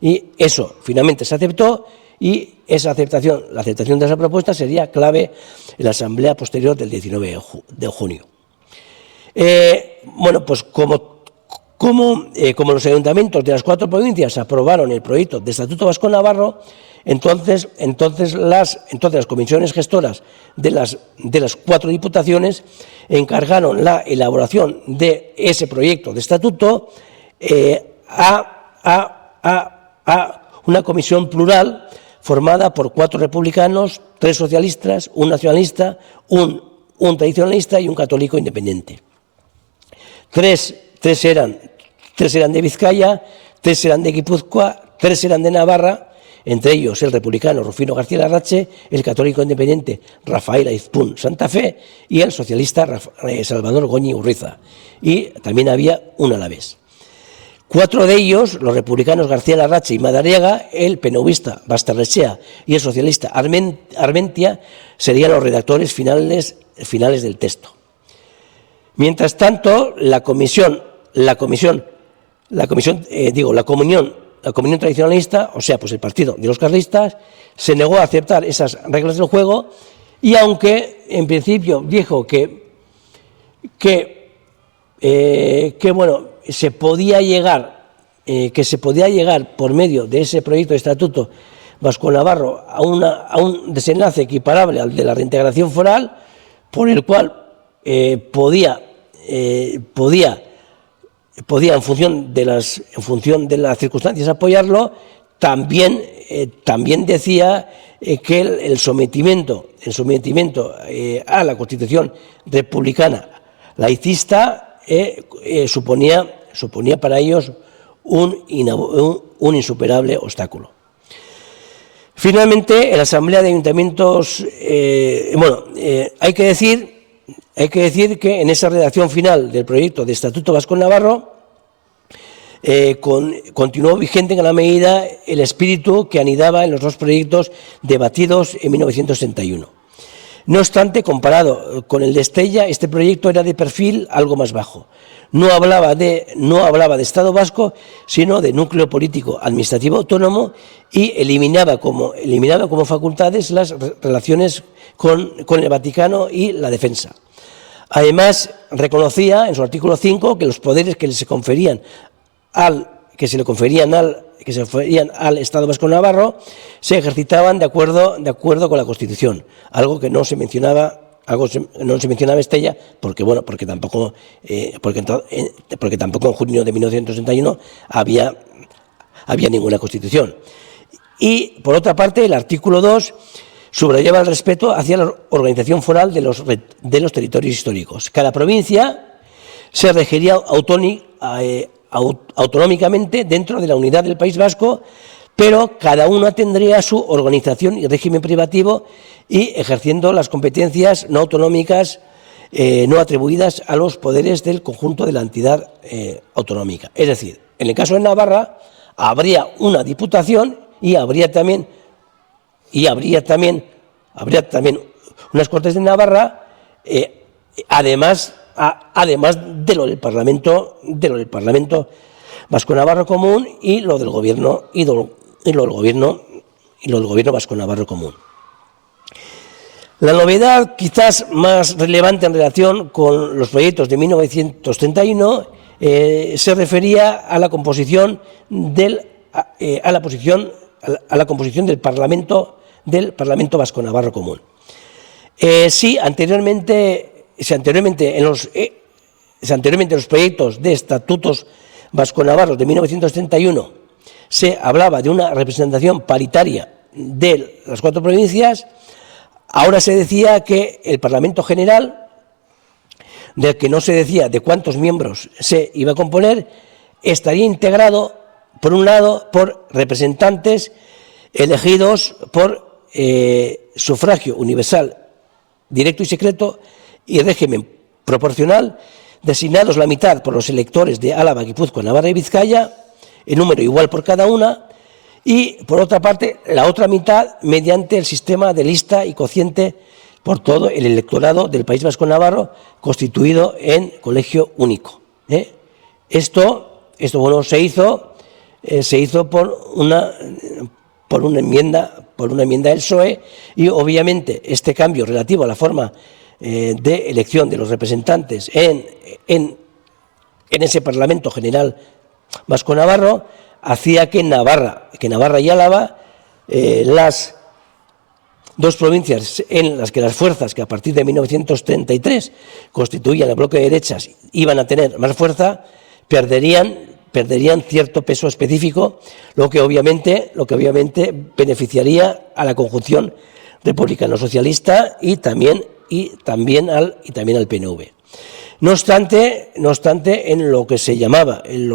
y eso finalmente se aceptó, y la aceptación de esa propuesta sería clave en la asamblea posterior del 19 de junio. Pues como los ayuntamientos de las 4 provincias aprobaron el proyecto de Estatuto Vasco-Navarro, entonces las comisiones gestoras de las 4 diputaciones encargaron la elaboración de ese proyecto de estatuto a una comisión plural formada por 4 republicanos, 3 socialistas, un nacionalista, un tradicionalista y un católico independiente. 3 eran de Vizcaya, 3 eran de Guipúzcoa, 3 eran de Navarra, entre ellos el republicano Rufino García Larrache, el católico independiente Rafael Aizpún Santa Fe y el socialista Salvador Goñi Urriza. Y también había un alavés. 4 de ellos, los republicanos García Larrache y Madariaga, el penovista Basterrechea y el socialista Armentia, serían los redactores finales del texto. Mientras tanto, la comisión la comunión tradicionalista, o sea, pues el partido de los carlistas, se negó a aceptar esas reglas del juego, y aunque en principio dijo que se podía llegar por medio de ese proyecto de estatuto vasco-navarro a un desenlace equiparable al de la reintegración foral, por el cual podía en función de las circunstancias apoyarlo. También decía que el sometimiento a la Constitución republicana laicista suponía para ellos un insuperable obstáculo. Finalmente, en la Asamblea de Ayuntamientos, hay que decir que en esa redacción final del proyecto de Estatuto Vasco-Navarro continuó vigente en gran medida el espíritu que anidaba en los dos proyectos debatidos en 1961. No obstante, comparado con el de Estella, este proyecto era de perfil algo más bajo. No hablaba de Estado vasco, sino de núcleo político administrativo autónomo, y eliminaba como facultades las relaciones con el Vaticano y la defensa. Además, reconocía en su artículo 5 que los poderes que se le conferían al Estado Vasco-Navarro se ejercitaban de acuerdo con la Constitución, algo que no se mencionaba Estella, porque tampoco en junio de 1961 había ninguna Constitución. Y, por otra parte, el artículo 2 subrayaba el respeto hacia la organización foral de los territorios históricos. Cada provincia se regiría autonómicamente dentro de la unidad del País Vasco, pero cada una tendría su organización y régimen privativo, y ejerciendo las competencias no autonómicas no atribuidas a los poderes del conjunto de la entidad autonómica. Es decir, en el caso de Navarra habría una diputación y habría también unas Cortes de Navarra, además de lo del Parlamento Vasco-Navarro Común y lo del Gobierno Vasco-Navarro Común. La novedad quizás más relevante en relación con los proyectos de 1931 se refería a la composición del Parlamento Vasco-Navarro Común. Si anteriormente en los proyectos de estatutos vasco-navarros de 1931 se hablaba de una representación paritaria de las 4 provincias, ahora se decía que el Parlamento General, del que no se decía de cuántos miembros se iba a componer, estaría integrado, por un lado, por representantes elegidos por sufragio universal, directo y secreto, y régimen proporcional, designados la mitad por los electores de Álava, Guipúzcoa, Navarra y Vizcaya, en número igual por cada una, y, por otra parte, la otra mitad mediante el sistema de lista y cociente por todo el electorado del País Vasco-Navarro, constituido en colegio único. Esto se hizo por una enmienda del PSOE, y obviamente este cambio relativo a la forma de elección de los representantes en ese Parlamento General Vasco-Navarro hacía que Navarra y Álava, las dos provincias en las que las fuerzas que a partir de 1933 constituían el bloque de derechas iban a tener más fuerza, perderían cierto peso específico, lo que obviamente beneficiaría a la conjunción republicano-socialista y también al PNV. No obstante, en lo que se llamaba el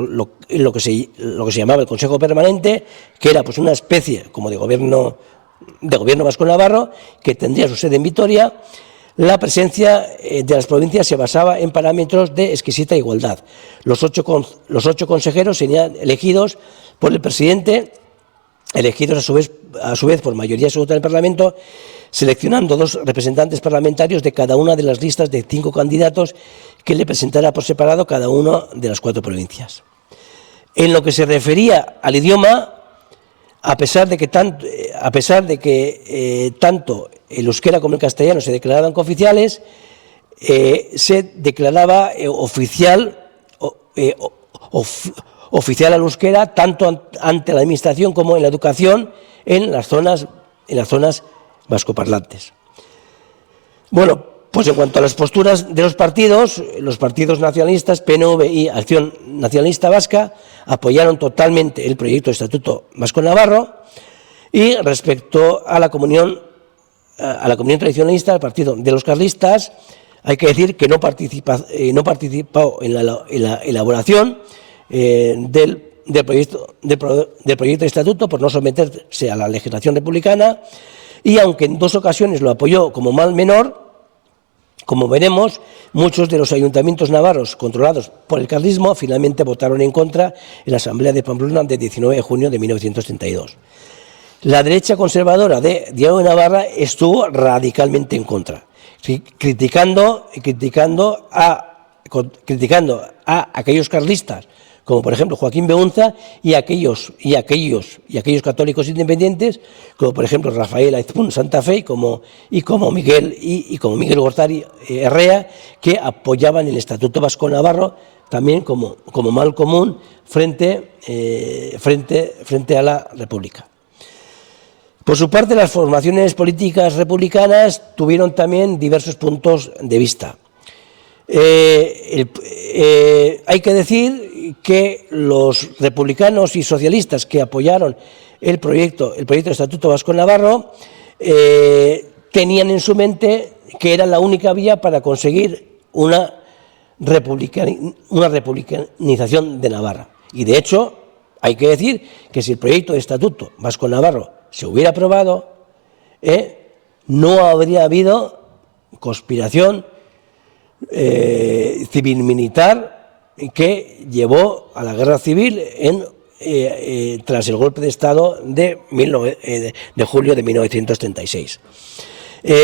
Consejo Permanente, que era pues una especie como de gobierno vasco-navarro, que tendría su sede en Vitoria, la presencia de las provincias se basaba en parámetros de exquisita igualdad. Los ocho consejeros serían elegidos por el presidente, elegidos a su vez por mayoría absoluta del Parlamento, seleccionando 2 representantes parlamentarios de cada una de las listas de 5 candidatos que le presentara por separado cada una de las 4 provincias. En lo que se refería al idioma, a pesar de que tanto el euskera como el castellano se declaraban cooficiales, se declaraba oficial al euskera tanto ante la administración como en la educación en las zonas vascoparlantes. Bueno, pues en cuanto a las posturas de los partidos nacionalistas, PNV y Acción Nacionalista Vasca, apoyaron totalmente el proyecto de Estatuto Vasco-Navarro, y respecto a la comunión tradicionalista, el partido de los carlistas, hay que decir que no participó en la elaboración del proyecto de estatuto por no someterse a la legislación republicana, y aunque en 2 ocasiones lo apoyó como mal menor, como veremos, muchos de los ayuntamientos navarros controlados por el carlismo finalmente votaron en contra en la Asamblea de Pamplona del 19 de junio de 1932. La derecha conservadora de Diego de Navarra estuvo radicalmente en contra, criticando a aquellos carlistas, como por ejemplo Joaquín Beunza, y aquellos católicos independientes, como por ejemplo Rafael Aizpún Santa Fe y como Miguel Gortari Herrea, que apoyaban el Estatuto Vasco-Navarro también como mal común frente a la República. Por su parte, las formaciones políticas republicanas tuvieron también diversos puntos de vista. Hay que decir que los republicanos y socialistas que apoyaron el proyecto de Estatuto Vasco-Navarro tenían en su mente que era la única vía para conseguir una republicanización de Navarra. Y de hecho, hay que decir que si el proyecto de Estatuto Vasco-Navarro se hubiera aprobado, no habría habido conspiración civil-militar que llevó a la guerra civil tras el golpe de Estado de julio de 1936.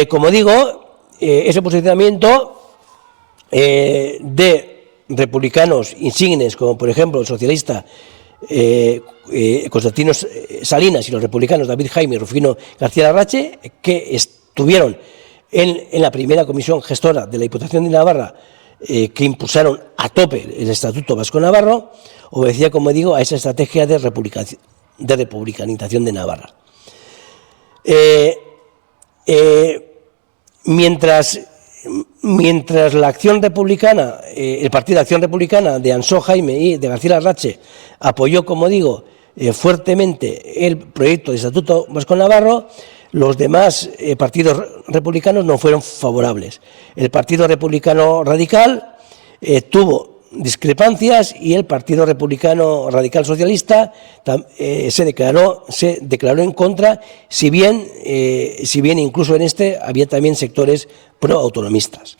Como digo, ese posicionamiento de republicanos insignes, como por ejemplo el socialista Constantino Salinas y los republicanos David Jaime y Rufino García Larrache, que estuvieron en la primera comisión gestora de la Diputación de Navarra, que impulsaron a tope el Estatuto Vasco-Navarro, obedecía, como digo, a esa estrategia de republicanización de Navarra. Mientras la Acción Republicana, el Partido de Acción Republicana de Ansó Jaime y de García Larrache apoyó, como digo, fuertemente el proyecto de Estatuto Vasco-Navarro, los demás partidos republicanos no fueron favorables. El Partido Republicano Radical tuvo discrepancias y el Partido Republicano Radical Socialista se declaró en contra, si bien incluso en este había también sectores proautonomistas.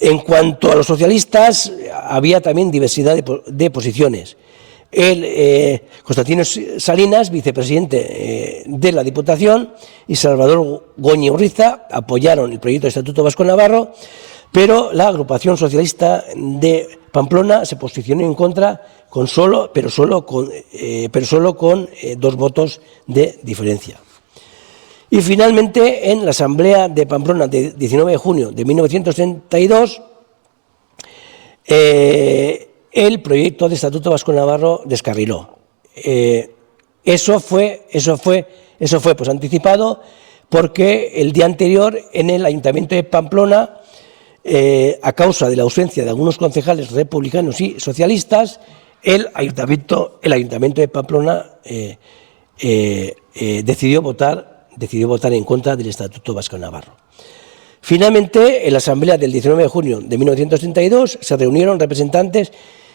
En cuanto a los socialistas, había también diversidad de posiciones. Constantino Salinas, vicepresidente de la Diputación, y Salvador Goñi Urriza apoyaron el proyecto de Estatuto Vasco-Navarro, pero la agrupación socialista de Pamplona se posicionó en contra pero solo con 2 votos de diferencia. Y finalmente, en la Asamblea de Pamplona de 19 de junio de 1932, el proyecto de Estatuto Vasco-Navarro descarriló. Eso fue pues anticipado, porque el día anterior en el Ayuntamiento de Pamplona, a causa de la ausencia de algunos concejales republicanos y socialistas, el Ayuntamiento de Pamplona decidió votar en contra del Estatuto Vasco-Navarro. Finalmente, en la Asamblea del 19 de junio de 1932 se reunieron representantes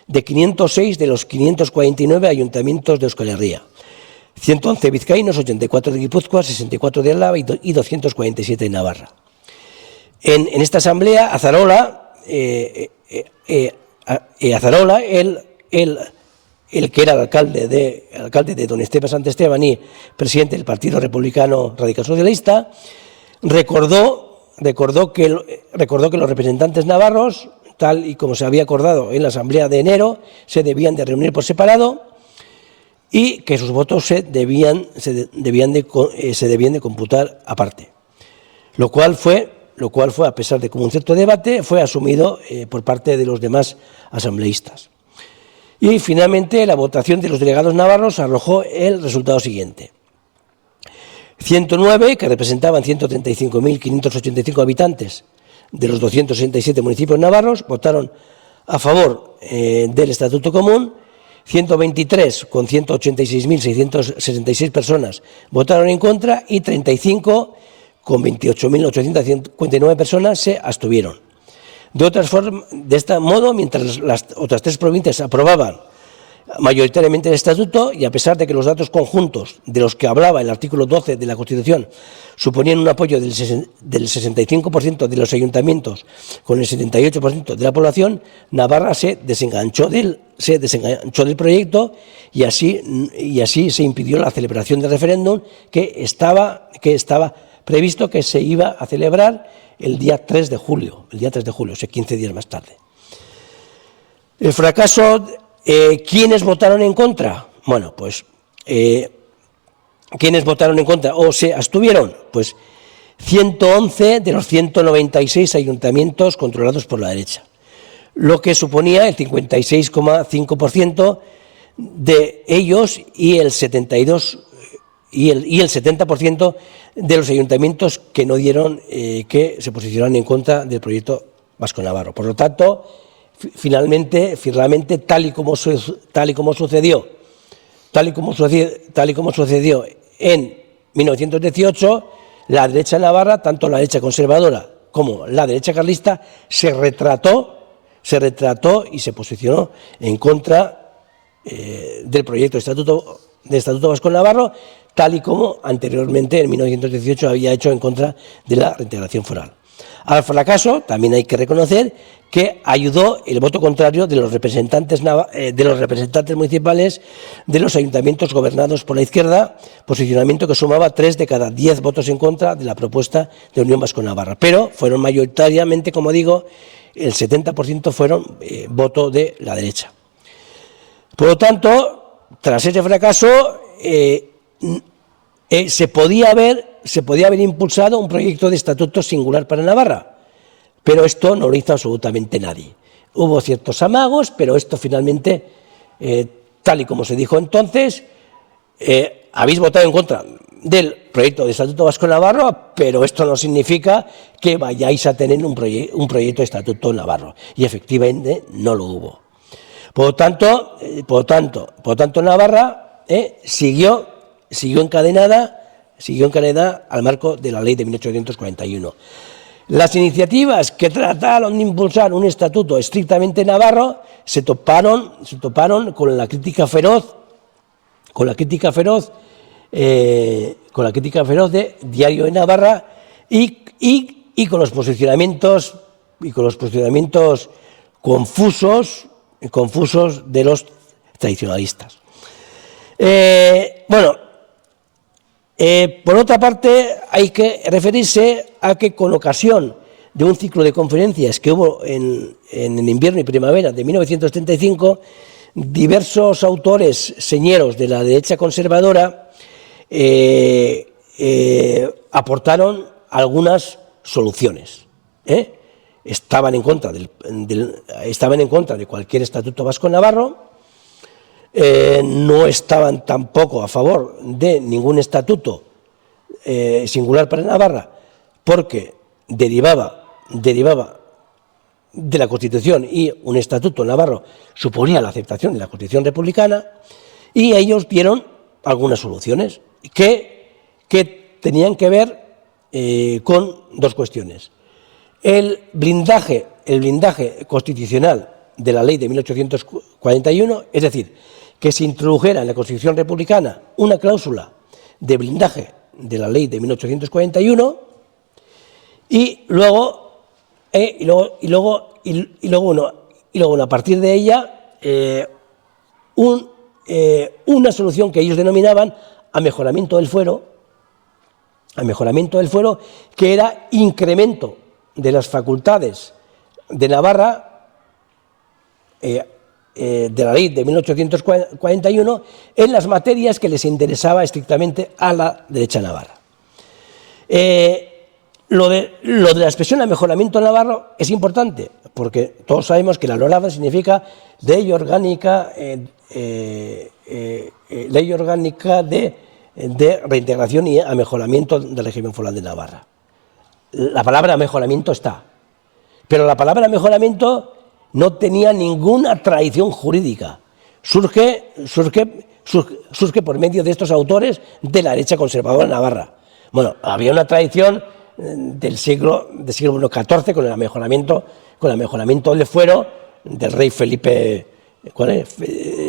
de 506 de los 549 ayuntamientos de Euskal Herria, 111 vizcaínos, 84 de Guipúzcoa, 64 de Álava y 247 de Navarra. En esta asamblea, Azarola, el que era alcalde de Don Esteban Santesteban y presidente del Partido Republicano Radical Socialista, recordó que los representantes navarros, tal y como se había acordado en la Asamblea de enero, se debían de reunir por separado y que sus votos se debían de computar aparte. Lo cual fue, a pesar de como un cierto debate, fue asumido por parte de los demás asambleístas. Y finalmente la votación de los delegados navarros arrojó el resultado siguiente. 109, que representaban 135.585 habitantes de los 267 municipios navarros, votaron a favor del Estatuto Común. 123, con 186.666 personas, votaron en contra y 35, con 28.859 personas, se abstuvieron. De este modo, mientras las otras 3 provincias aprobaban mayoritariamente el Estatuto, y a pesar de que los datos conjuntos de los que hablaba el artículo 12 de la Constitución suponían un apoyo del 65% de los ayuntamientos con el 78% de la población, Navarra se desenganchó del proyecto y así se impidió la celebración del referéndum que estaba previsto que se iba a celebrar el día 3 de julio, o sea, 15 días más tarde. El fracaso. ¿Quiénes votaron en contra? Bueno, pues, ¿quiénes votaron en contra o se abstuvieron? Pues 111 de los 196 ayuntamientos controlados por la derecha, lo que suponía el 56,5% de ellos y el 70% de los ayuntamientos que no dieron, que se posicionaron en contra del proyecto vasco-navarro. Por lo tanto, finalmente, tal y como sucedió en 1918, la derecha navarra, tanto la derecha conservadora como la derecha carlista, se retrató y se posicionó en contra del proyecto de Estatuto Vasco-Navarro, tal y como anteriormente, en 1918, había hecho en contra de la reintegración foral. Al fracaso también hay que reconocer que ayudó el voto contrario de los representantes municipales de los ayuntamientos gobernados por la izquierda, posicionamiento que sumaba 3 de cada 10 votos en contra de la propuesta de Unión Vasco-Navarra. Pero fueron mayoritariamente, como digo, el 70% fueron voto de la derecha. Por lo tanto, tras ese fracaso, se podía haber impulsado un proyecto de estatuto singular para Navarra, pero esto no lo hizo absolutamente nadie. Hubo ciertos amagos, pero esto finalmente, tal y como se dijo entonces, habéis votado en contra del proyecto de Estatuto Vasco-Navarro, pero esto no significa que vayáis a tener un proyecto de Estatuto Navarro. Y efectivamente no lo hubo. Por lo tanto, Navarra siguió encadenada al marco de la ley de 1841. Las iniciativas que trataron de impulsar un estatuto estrictamente navarro se toparon con la crítica feroz de Diario de Navarra y con los posicionamientos confusos de los tradicionalistas. Por otra parte, hay que referirse a que con ocasión de un ciclo de conferencias que hubo en el invierno y primavera de 1935, diversos autores señeros de la derecha conservadora aportaron algunas soluciones. Estaban en contra de cualquier estatuto vasco-navarro. No estaban tampoco a favor de ningún estatuto singular para Navarra, porque derivaba de la Constitución, y un estatuto navarro suponía la aceptación de la Constitución republicana, y ellos dieron algunas soluciones que tenían que ver con 2 cuestiones. El blindaje constitucional de la ley de 1841, es decir, que se introdujera en la Constitución republicana una cláusula de blindaje de la ley de 1841 y luego a partir de ella una solución que ellos denominaban mejoramiento del fuero, que era incremento de las facultades de Navarra de la ley de 1841 en las materias que les interesaba estrictamente a la derecha navarra. Lo de la expresión amejoramiento navarro es importante, porque todos sabemos que la LORAVA significa Ley Orgánica de Reintegración y Amejoramiento del Régimen Foral de Navarra. La palabra mejoramiento está, pero la palabra mejoramiento no tenía ninguna tradición jurídica. Surge por medio de estos autores de la derecha conservadora navarra. Bueno, había una tradición del siglo XIV con el amejoramiento del fuero del rey Felipe,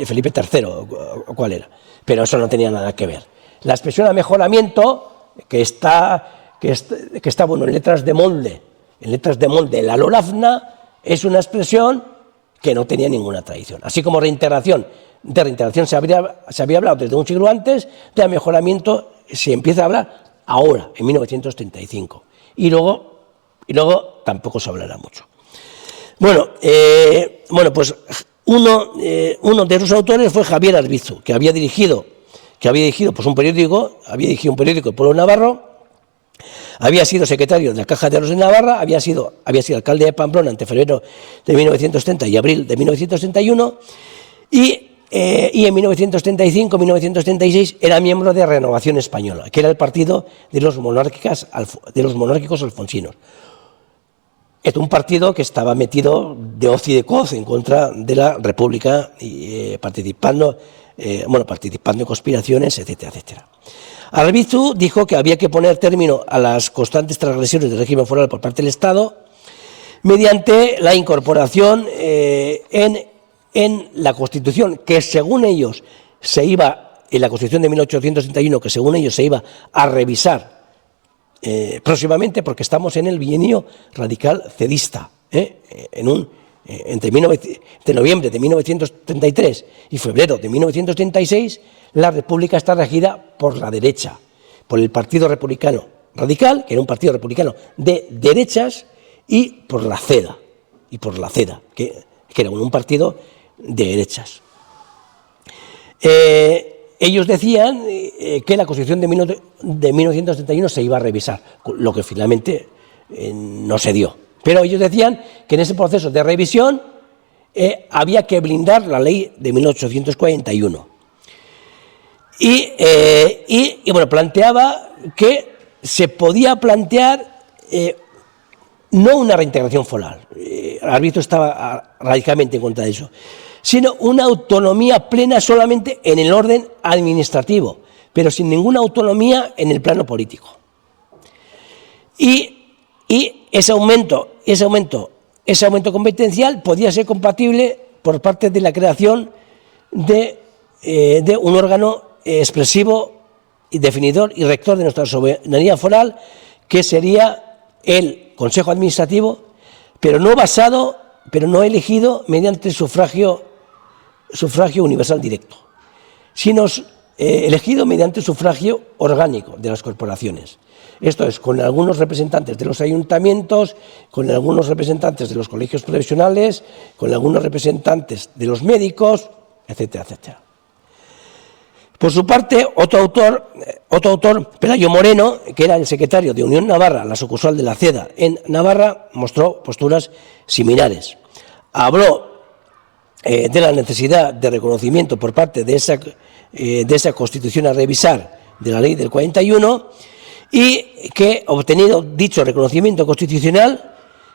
Felipe III, o cuál era, pero eso no tenía nada que ver. La expresión amejoramiento, que está bueno, en letras de molde, la LORAFNA, es una expresión que no tenía ninguna tradición. Así como de reintegración se había hablado desde un siglo antes, de amejoramiento se empieza a hablar ahora, en 1935. Y luego tampoco se hablará mucho. Bueno, pues uno de esos autores fue Javier Arbizu, que había dirigido pues un periódico del pueblo navarro. Había sido secretario de la Caja de Ahorros de Navarra, había sido alcalde de Pamplona entre febrero de 1930 y abril de 1931, y en 1935-1936 era miembro de Renovación Española, que era el partido de los monárquicos alfonsinos. Es un partido que estaba metido de hoz y de coz en contra de la República, participando en conspiraciones, etcétera, etcétera. Arbizu dijo que había que poner término a las constantes transgresiones del régimen foral por parte del Estado mediante la incorporación en la Constitución, que según ellos en la Constitución de 1831, que según ellos se iba a revisar próximamente, porque estamos en el bienio radical cedista, entre noviembre de 1933 y febrero de 1936, la República está regida por la derecha, por el Partido Republicano Radical, que era un partido republicano de derechas, y por la CEDA, que era un partido de derechas. Ellos decían que la Constitución de 1931 se iba a revisar, lo que finalmente no se dio. Pero ellos decían que en ese proceso de revisión había que blindar la ley de 1841. Y planteaba que se podía plantear no una reintegración foral, Arbizu estaba radicalmente en contra de eso, sino una autonomía plena solamente en el orden administrativo, pero sin ninguna autonomía en el plano político. Y ese aumento competencial podía ser compatible por parte de la creación de un órgano expresivo y definidor y rector de nuestra soberanía foral, que sería el Consejo Administrativo, pero no elegido mediante sufragio universal directo, sino elegido mediante sufragio orgánico de las corporaciones. Esto es, con algunos representantes de los ayuntamientos, con algunos representantes de los colegios profesionales, con algunos representantes de los médicos, etcétera, etcétera. Por su parte, otro autor, Pelayo Moreno, que era el secretario de Unión Navarra, la sucursal de la CEDA en Navarra, mostró posturas similares. Habló de la necesidad de reconocimiento por parte de esa Constitución a revisar de la ley del 41, y que, obtenido dicho reconocimiento constitucional,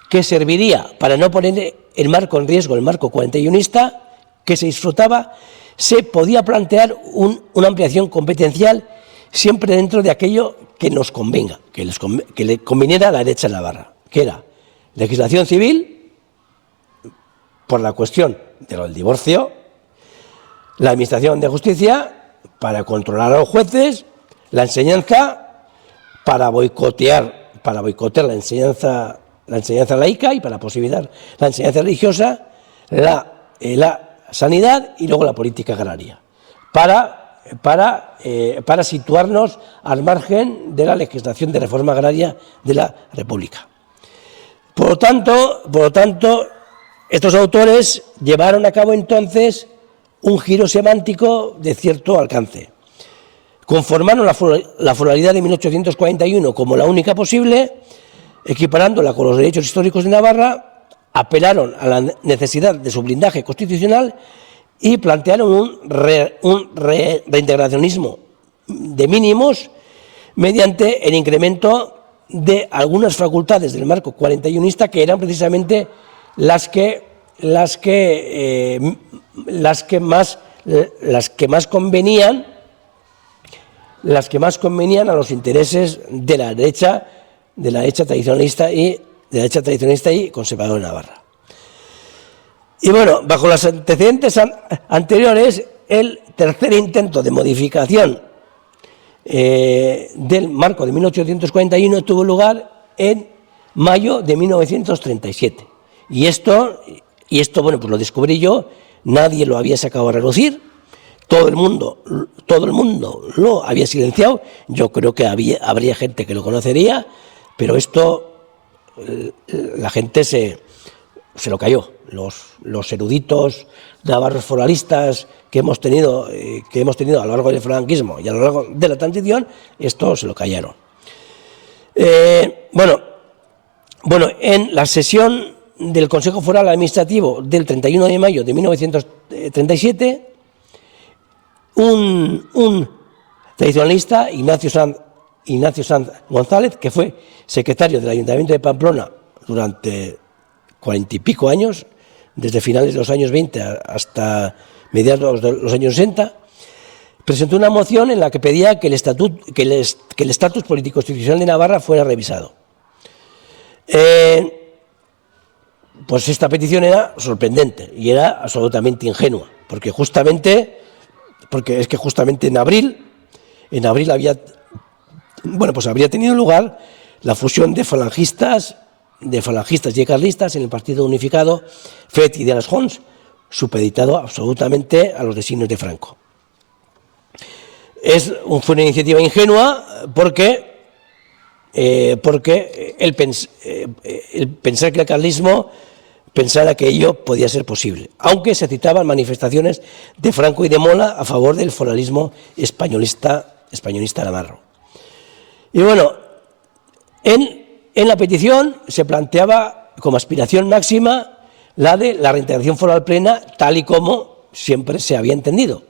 que serviría para no poner el marco en riesgo, el marco 41ista que se disfrutaba, se podía plantear una ampliación competencial siempre dentro de aquello que nos convenga, que le conviniera a la derecha navarra, que era legislación civil por la cuestión del divorcio, la administración de justicia para controlar a los jueces, la enseñanza para boicotear la enseñanza laica y para posibilitar la enseñanza religiosa, la sanidad y luego la política agraria, para situarnos al margen de la legislación de reforma agraria de la República. Por lo tanto, Estos autores llevaron a cabo entonces un giro semántico de cierto alcance. Conformaron la foralidad de 1841 como la única posible, equiparándola con los derechos históricos de Navarra, apelaron a la necesidad de su blindaje constitucional y plantearon un reintegracionismo de mínimos mediante el incremento de algunas facultades del marco 41ista que eran precisamente las que más convenían a los intereses de la derecha tradicionalista y conservadora de Navarra. Y bueno, bajo los antecedentes anteriores, el tercer intento de modificación del marco de 1841 tuvo lugar en mayo de 1937. Y esto bueno, pues lo descubrí yo, nadie lo había sacado a relucir, todo el mundo lo había silenciado. Yo creo que habría gente que lo conocería, pero esto la gente se lo cayó. Los eruditos navarros foralistas que hemos tenido a lo largo del franquismo y a lo largo de la transición, esto se lo callaron. Bueno, en la sesión del Consejo Foral Administrativo del 31 de mayo de 1937, un tradicionalista, Ignacio Sanz González, que fue secretario del Ayuntamiento de Pamplona durante 40 y pico años, desde finales de los años 20 hasta mediados de los años 60, presentó una moción en la que pedía que el estatus político-institucional de Navarra fuera revisado. Pues esta petición era sorprendente y era absolutamente ingenua, porque es que justamente en abril habría tenido lugar la fusión de falangistas y carlistas en el Partido Unificado FET y de las Jons, supeditado absolutamente a los designios de Franco. Fue una iniciativa ingenua porque el pensar que el carlismo pensara que ello podía ser posible, aunque se citaban manifestaciones de Franco y de Mola a favor del foralismo españolista navarro. Y bueno, en la petición se planteaba como aspiración máxima la de la reintegración foral plena, tal y como siempre se había entendido,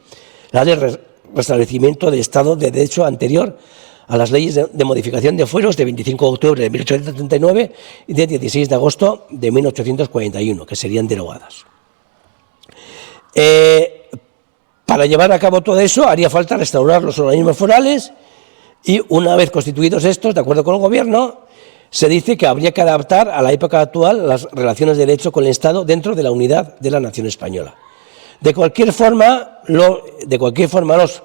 la del restablecimiento del Estado de Derecho anterior a las leyes de modificación de fueros de 25 de octubre de 1839 y de 16 de agosto de 1841, que serían derogadas. Para llevar a cabo todo eso haría falta restaurar los organismos forales y, una vez constituidos estos, de acuerdo con el Gobierno, se dice que habría que adaptar a la época actual las relaciones de derecho con el Estado dentro de la unidad de la nación española. De cualquier forma, los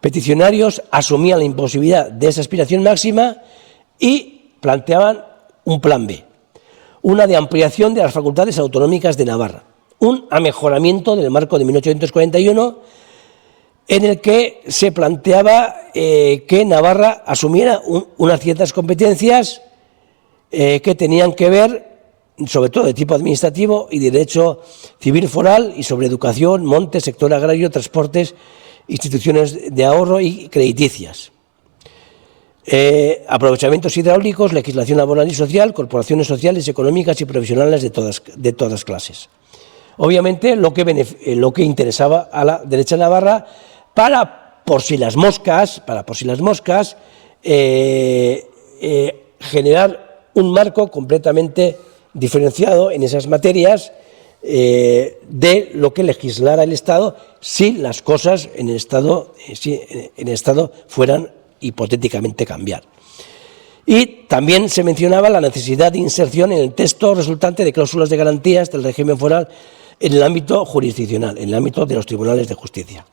peticionarios asumían la imposibilidad de esa aspiración máxima y planteaban un plan B, una de ampliación de las facultades autonómicas de Navarra, un amejoramiento del marco de 1841 en el que se planteaba que Navarra asumiera unas ciertas competencias que tenían que ver sobre todo de tipo administrativo y de derecho civil foral y sobre educación, montes, sector agrario, transportes, instituciones de ahorro y crediticias. Aprovechamientos hidráulicos, legislación laboral y social, corporaciones sociales, económicas y profesionales de todas clases. Obviamente lo que interesaba a la derecha navarra para por si las moscas, generar un marco completamente diferenciado en esas materias de lo que legislara el Estado si las cosas en el Estado fueran hipotéticamente cambiar. Y también se mencionaba la necesidad de inserción en el texto resultante de cláusulas de garantías del régimen foral en el ámbito jurisdiccional, en el ámbito de los tribunales de justicia.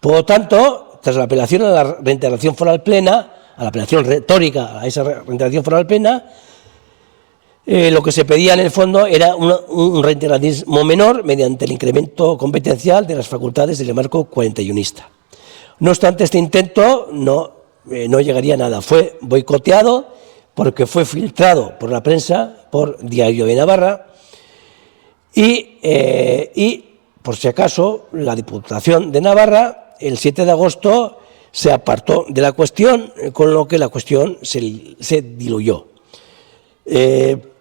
Por lo tanto, tras la apelación a la reintegración foral plena, a la apelación retórica a esa reintegración foral plena, lo que se pedía en el fondo era un reintegralismo menor mediante el incremento competencial de las facultades del marco 41ista. No obstante, este intento no llegaría a nada. Fue boicoteado porque fue filtrado por la prensa, por Diario de Navarra, Y, por si acaso, la Diputación de Navarra, el 7 de agosto, se apartó de la cuestión, con lo que la cuestión se diluyó.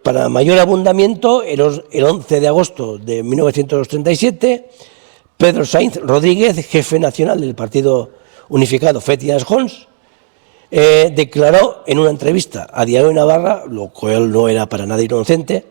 Para mayor abundamiento, el 11 de agosto de 1937, Pedro Sainz Rodríguez, jefe nacional del Partido Unificado FET i Asjons, declaró en una entrevista a Diario de Navarra, lo cual no era para nada inocente,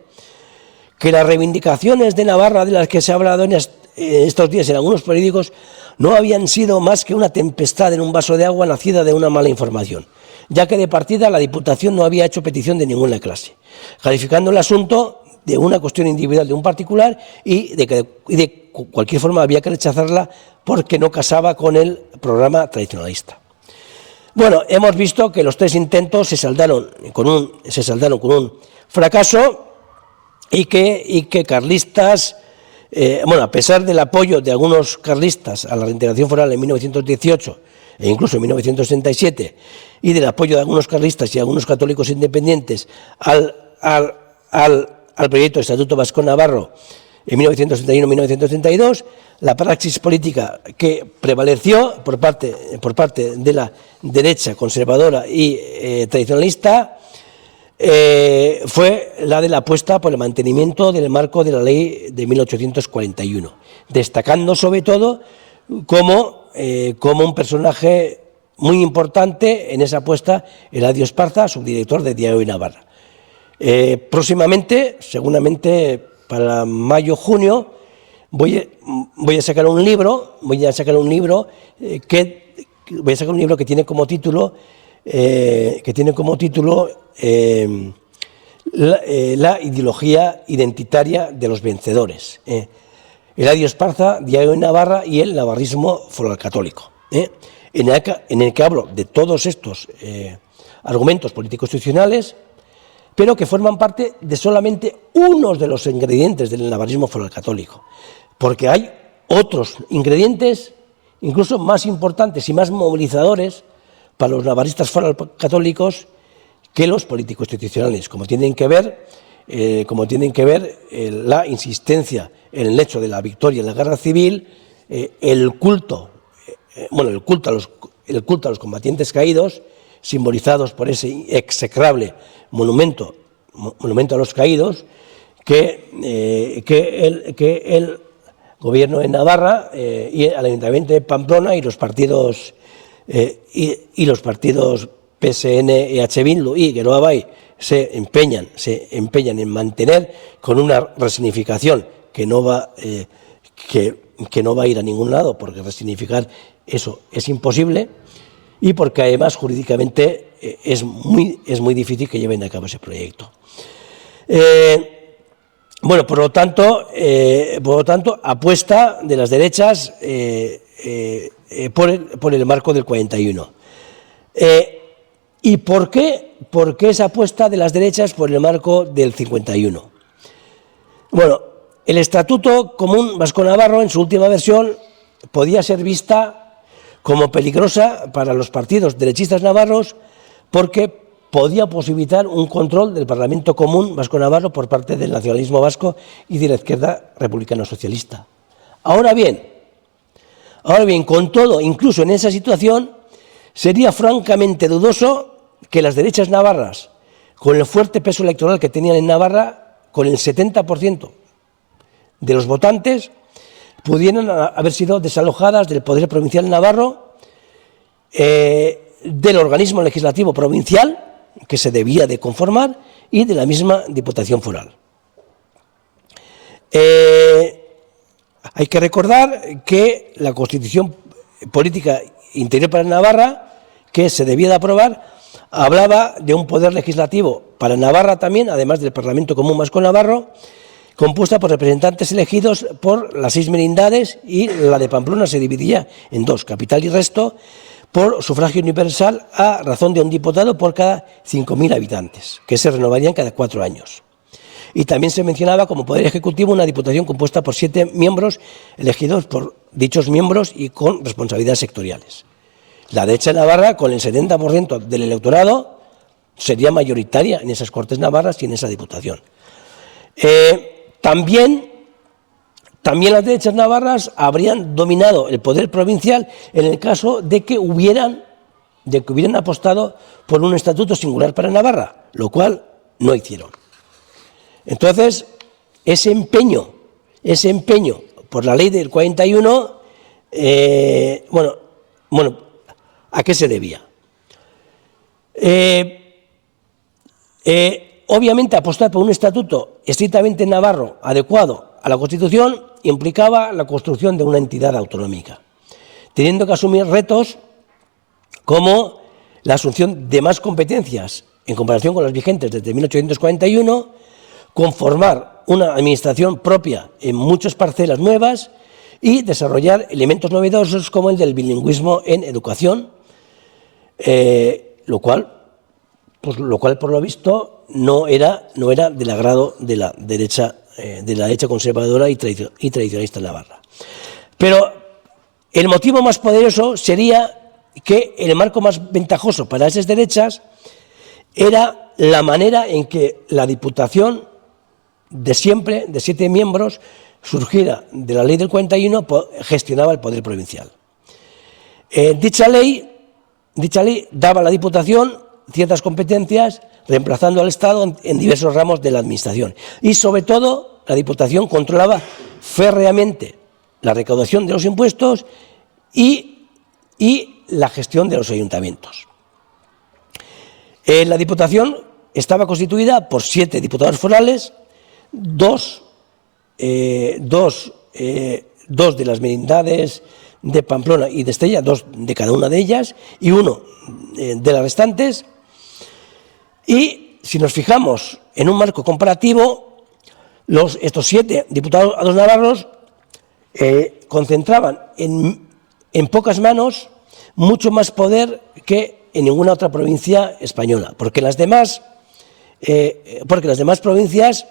que las reivindicaciones de Navarra de las que se ha hablado en estos días en algunos periódicos no habían sido más que una tempestad en un vaso de agua nacida de una mala información, ya que de partida la Diputación no había hecho petición de ninguna clase, calificando el asunto de una cuestión individual de un particular y de cualquier forma había que rechazarla porque no casaba con el programa tradicionalista. Bueno, hemos visto que los tres intentos se saldaron con un fracaso y que carlistas, a pesar del apoyo de algunos carlistas a la reintegración foral en 1918 e incluso en 1967 y del apoyo de algunos carlistas y algunos católicos independientes al proyecto de Estatuto Vasco-Navarro en 1931-1932, la praxis política que prevaleció por parte de la derecha conservadora y tradicionalista fue la de la apuesta por el mantenimiento del marco de la ley de 1841, destacando sobre todo como un personaje muy importante en esa apuesta Eladio Esparza, subdirector de Diario de Navarra. Próximamente, seguramente para mayo-junio, voy a sacar un libro que tiene como título la ideología identitaria de los vencedores. Eladio Esparza, Diario de Navarra y el navarrismo foral católico. En el que hablo de todos estos argumentos político-institucionales, pero que forman parte de solamente unos de los ingredientes del navarrismo foral católico, porque hay otros ingredientes incluso más importantes y más movilizadores para los navarristas foral católicos que los político-institucionales, como tienen que ver la insistencia en el hecho de la victoria en la guerra civil, el culto a los combatientes caídos, simbolizados por ese execrable monumento a los caídos que el Gobierno de Navarra y el Ayuntamiento de Pamplona y los partidos PSN, EH Bildu y Geroa Bai se empeñan en mantener con una resignificación que no va a ir a ningún lado, porque resignificar eso es imposible y porque además jurídicamente es muy difícil que lleven a cabo ese proyecto. Por lo tanto, apuesta de las derechas por el marco del 41. ¿Y por qué esa apuesta de las derechas por el marco del 51? Bueno, el Estatuto Común Vasco-Navarro, en su última versión, podía ser vista como peligrosa para los partidos derechistas navarros porque podía posibilitar un control del Parlamento Común Vasco-Navarro por parte del nacionalismo vasco y de la izquierda republicano-socialista. Ahora bien, con todo, incluso en esa situación, sería francamente dudoso que las derechas navarras, con el fuerte peso electoral que tenían en Navarra, con el 70% de los votantes, pudieran haber sido desalojadas del poder provincial navarro, del organismo legislativo provincial, que se debía de conformar, y de la misma Diputación Foral. Hay que recordar que la Constitución Política Interior para Navarra, que se debía de aprobar, hablaba de un poder legislativo para Navarra también, además del Parlamento Común Vasco-Navarro, compuesta por representantes elegidos por las 6 merindades, y la de Pamplona se dividía en 2, capital y resto, por sufragio universal a razón de un diputado por cada 5.000 habitantes, que se renovarían cada 4 años. Y también se mencionaba como poder ejecutivo una diputación compuesta por 7 miembros elegidos por dichos miembros y con responsabilidades sectoriales. La derecha navarra, con el 70% del electorado, sería mayoritaria en esas Cortes Navarras y en esa diputación. También también las derechas navarras habrían dominado el poder provincial en el caso de que hubieran apostado por un estatuto singular para Navarra, lo cual no hicieron. Entonces, ese empeño por la ley del 41, ¿a qué se debía? Obviamente, apostar por un estatuto estrictamente navarro adecuado a la Constitución implicaba la construcción de una entidad autonómica, teniendo que asumir retos como la asunción de más competencias en comparación con las vigentes desde 1841, conformar una administración propia en muchas parcelas nuevas y desarrollar elementos novedosos como el del bilingüismo en educación, lo cual, por lo visto, no era del agrado de la derecha conservadora y tradicionalista navarra. Pero el motivo más poderoso sería que el marco más ventajoso para esas derechas era la manera en que la Diputación de siempre, de 7 miembros, surgida de la ley del 41, gestionaba el poder provincial. Dicha ley daba a la Diputación ciertas competencias, reemplazando al Estado en diversos ramos de la Administración. Y, sobre todo, la Diputación controlaba férreamente la recaudación de los impuestos y la gestión de los ayuntamientos. La Diputación estaba constituida por 7 diputados forales, dos de las merindades de Pamplona y de Estella, 2 de cada una de ellas, y 1 de las restantes. Y si nos fijamos en un marco comparativo, estos 7 diputados navarros concentraban en pocas manos mucho más poder que en ninguna otra provincia española, porque en las demás provincias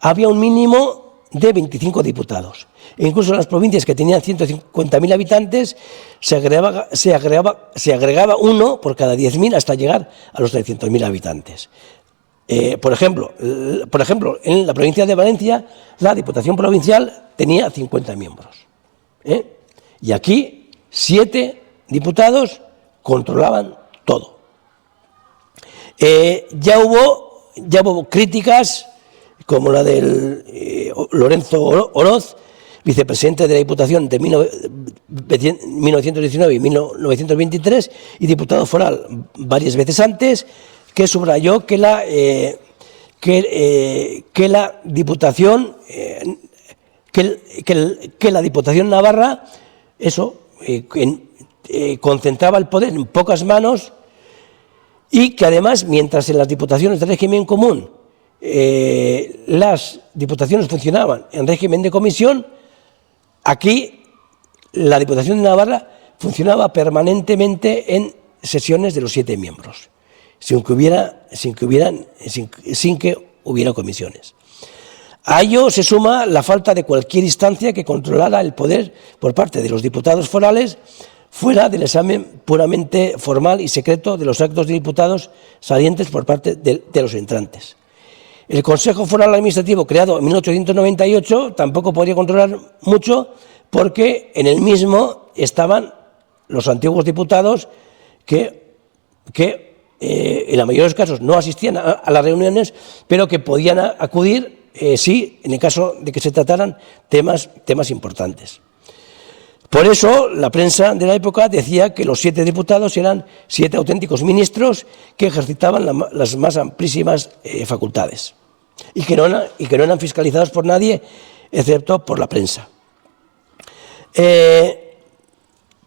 había un mínimo de 25 diputados. E incluso en las provincias que tenían 150.000 habitantes se agregaba 1 por cada 10.000 hasta llegar a los 300.000 habitantes. Por ejemplo, en la provincia de Valencia, la Diputación Provincial tenía 50 miembros. Y aquí 7 diputados controlaban todo. Ya hubo críticas como la del Lorenzo Oroz, vicepresidente de la Diputación entre 1919 y 1923 y diputado foral varias veces antes, que subrayó que la Diputación Navarra concentraba el poder en pocas manos y que además, mientras en las diputaciones de régimen común las diputaciones funcionaban en régimen de comisión, aquí la Diputación de Navarra funcionaba permanentemente en sesiones de los 7 miembros, sin que hubiera comisiones. A ello se suma la falta de cualquier instancia que controlara el poder por parte de los diputados forales, fuera del examen puramente formal y secreto de los actos de diputados salientes por parte de los entrantes. El Consejo Foral Administrativo, creado en 1898, tampoco podía controlar mucho, porque en el mismo estaban los antiguos diputados que en la mayoría de los casos no asistían a las reuniones, pero que podían acudir sí, en el caso de que se trataran temas importantes. Por eso, la prensa de la época decía que los 7 diputados eran 7 auténticos ministros que ejercitaban las más amplísimas facultades y que no eran fiscalizados por nadie, excepto por la prensa.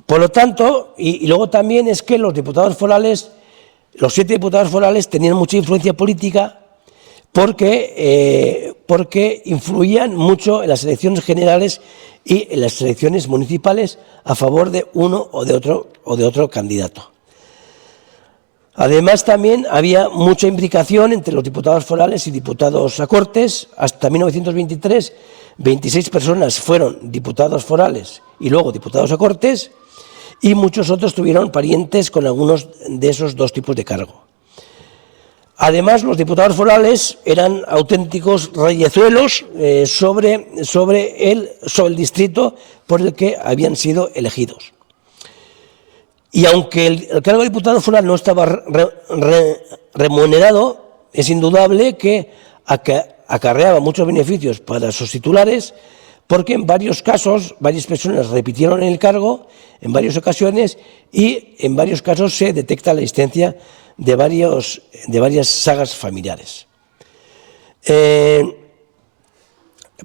Por lo tanto, y luego también es que los 7 diputados forales tenían mucha influencia política porque influían mucho en las elecciones generales y en las elecciones municipales a favor de uno o de otro candidato. Además, también había mucha imbricación entre los diputados forales y diputados a Cortes. Hasta 1923, 26 personas fueron diputados forales y luego diputados a Cortes, y muchos otros tuvieron parientes con algunos de esos 2 tipos de cargo. Además, los diputados forales eran auténticos reyezuelos sobre el distrito por el que habían sido elegidos. Y aunque el cargo de diputado foral no estaba remunerado, es indudable que acarreaba muchos beneficios para sus titulares, porque en varios casos varias personas repitieron el cargo en varias ocasiones y en varios casos se detecta la existencia de varias sagas familiares.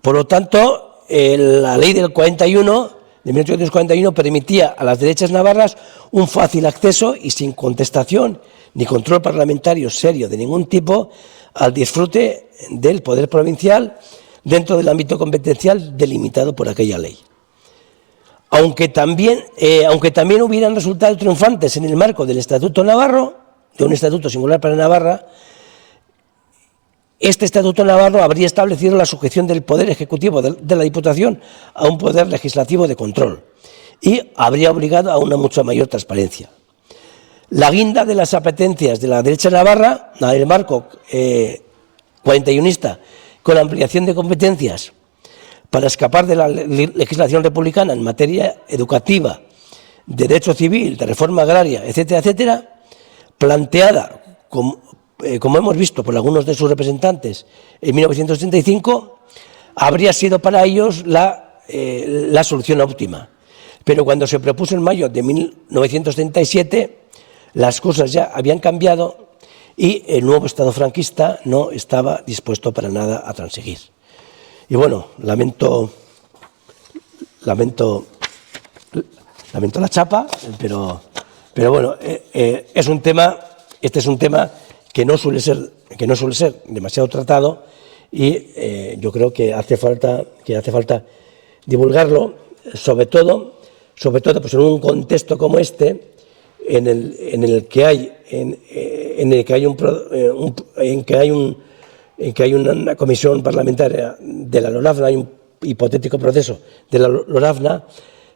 Por lo tanto, la ley del 41, de 1841, permitía a las derechas navarras un fácil acceso y sin contestación ni control parlamentario serio de ningún tipo al disfrute del poder provincial dentro del ámbito competencial delimitado por aquella ley. Aunque también hubieran resultado triunfantes en el marco del Estatuto Navarro, de un estatuto singular para Navarra, este Estatuto Navarro habría establecido la sujeción del Poder Ejecutivo de la Diputación a un Poder Legislativo de control y habría obligado a una mucha mayor transparencia. La guinda de las apetencias de la derecha navarra, el marco 41ista, con la ampliación de competencias para escapar de la legislación republicana en materia educativa, de derecho civil, de reforma agraria, etcétera, etcétera, planteada, como hemos visto por algunos de sus representantes en 1935, habría sido para ellos la solución óptima. Pero cuando se propuso en mayo de 1937, las cosas ya habían cambiado y el nuevo Estado franquista no estaba dispuesto para nada a transigir. Y bueno, lamento la chapa, pero bueno, este es un tema que no suele ser demasiado tratado y yo creo que hace falta divulgarlo, sobre todo pues en un contexto como este, en el que hay una comisión parlamentaria de la LOLAFNA, hay un hipotético proceso de la LOLAFNA,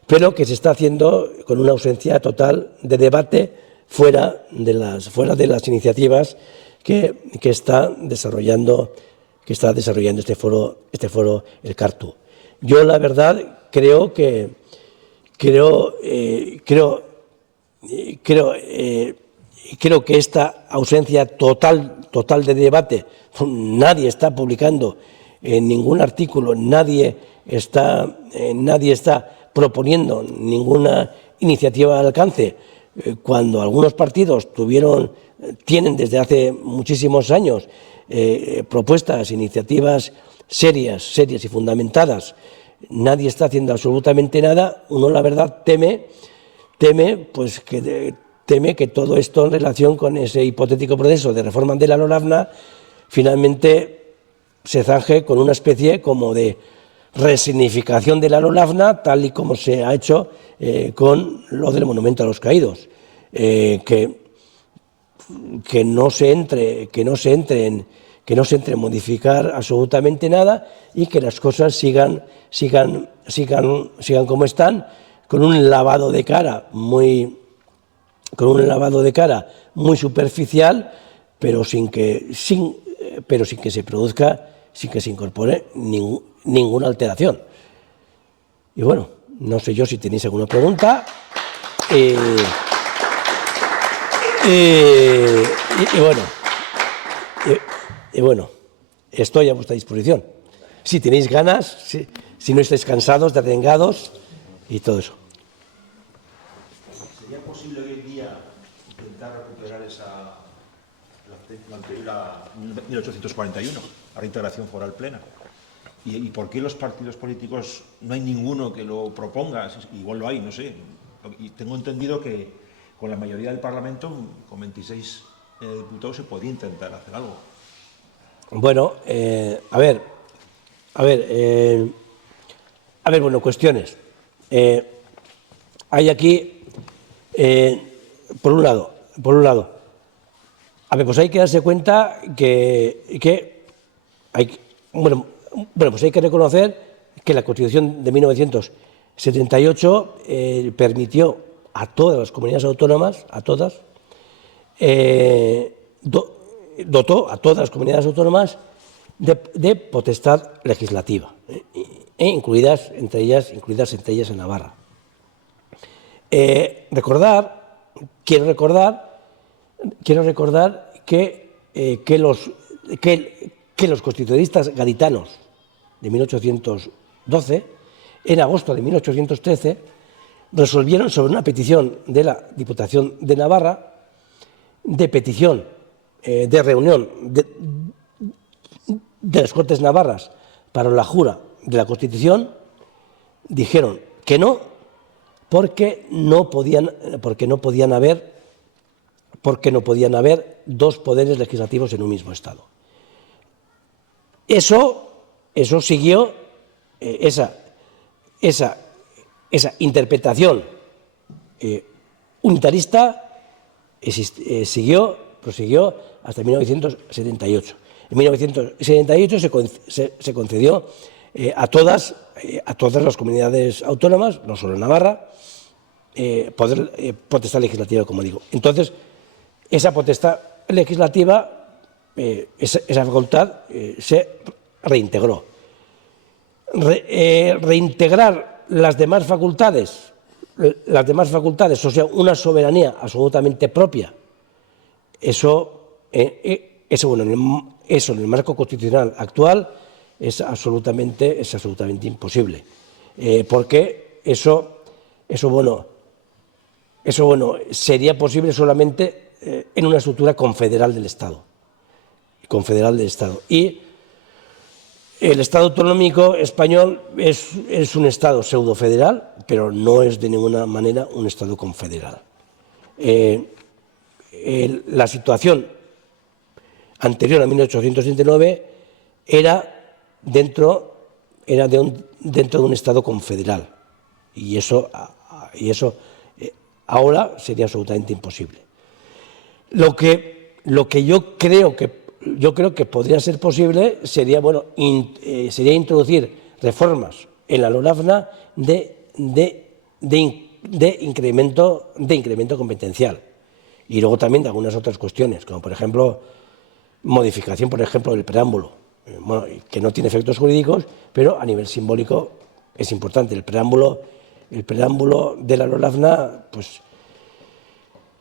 pero que se está haciendo con una ausencia total de debate fuera de las iniciativas que está desarrollando este foro el CARTU. Yo la verdad creo que esta ausencia total de debate, nadie está publicando en ningún artículo, nadie está proponiendo ninguna iniciativa al alcance, cuando algunos partidos tienen desde hace muchísimos años propuestas, iniciativas serias y fundamentadas, nadie está haciendo absolutamente nada. Uno, la verdad, teme que todo esto en relación con ese hipotético proceso de reforma de la LOLAFNA finalmente se zanje con una especie como de resignificación de la LOLAFNA, tal y como se ha hecho con lo del monumento a los caídos, que no se entre en modificar absolutamente nada y que las cosas sigan como están, con un lavado de cara muy superficial, pero sin que se produzca, sin que se incorpore ninguna alteración. Y bueno, no sé yo si tenéis alguna pregunta. Y bueno, estoy a vuestra disposición. Si tenéis ganas, si no estáis cansados, derrengados y todo eso. ¿Sería posible hoy en día intentar recuperar la 1841, la reintegración foral plena? ¿Y por qué los partidos políticos no hay ninguno que lo proponga? Igual lo hay, no sé. Y tengo entendido que con la mayoría del Parlamento, con 26 diputados, se podía intentar hacer algo. Bueno, bueno, cuestiones. Hay aquí, por un lado, pues hay que darse cuenta que pues hay que reconocer que la Constitución de 1978 permitió a todas las comunidades autónomas, a todas, dotó a todas las comunidades autónomas de potestad legislativa, incluidas entre ellas en Navarra. Quiero recordar que los constitucionalistas gaditanos de 1812, en agosto de 1813, resolvieron sobre una petición de la Diputación de Navarra, de reunión de las Cortes Navarras para la jura de la Constitución, dijeron que no, porque no podían haber dos poderes legislativos en un mismo Estado. Eso siguió, esa interpretación unitarista prosiguió hasta 1978. En 1978 se concedió a todas las comunidades autónomas, no solo Navarra, potestad legislativa, como digo. Entonces, esa potestad legislativa, esa facultad se reintegró. Reintegrar las demás facultades, o sea, una soberanía absolutamente propia, eso en el marco constitucional actual es absolutamente imposible, porque eso sería posible solamente en una estructura confederal del Estado. Y el Estado autonómico español es un Estado pseudo-federal, pero no es de ninguna manera un Estado confederal. La situación anterior a 1869 era dentro de un Estado confederal, y eso ahora sería absolutamente imposible. Lo que yo creo que podría ser posible sería introducir reformas en la LORAFNA de incremento competencial, y luego también de algunas otras cuestiones, como por ejemplo modificación, del preámbulo, que no tiene efectos jurídicos, pero a nivel simbólico es importante. El preámbulo de la LORAFNA, pues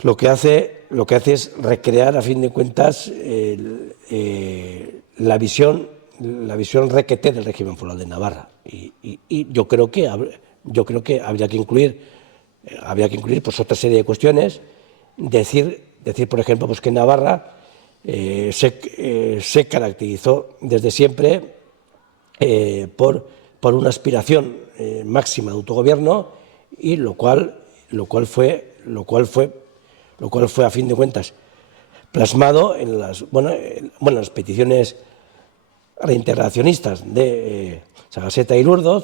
lo que hace es recrear, a fin de cuentas, la visión requete del régimen foral de Navarra, y yo creo que habría que incluir pues otra serie de cuestiones. Decir por ejemplo, pues que Navarra se caracterizó desde siempre por una aspiración máxima de autogobierno, y lo cual fue a fin de cuentas plasmado en las peticiones reintegracionistas de Sagaseta y Lourdes,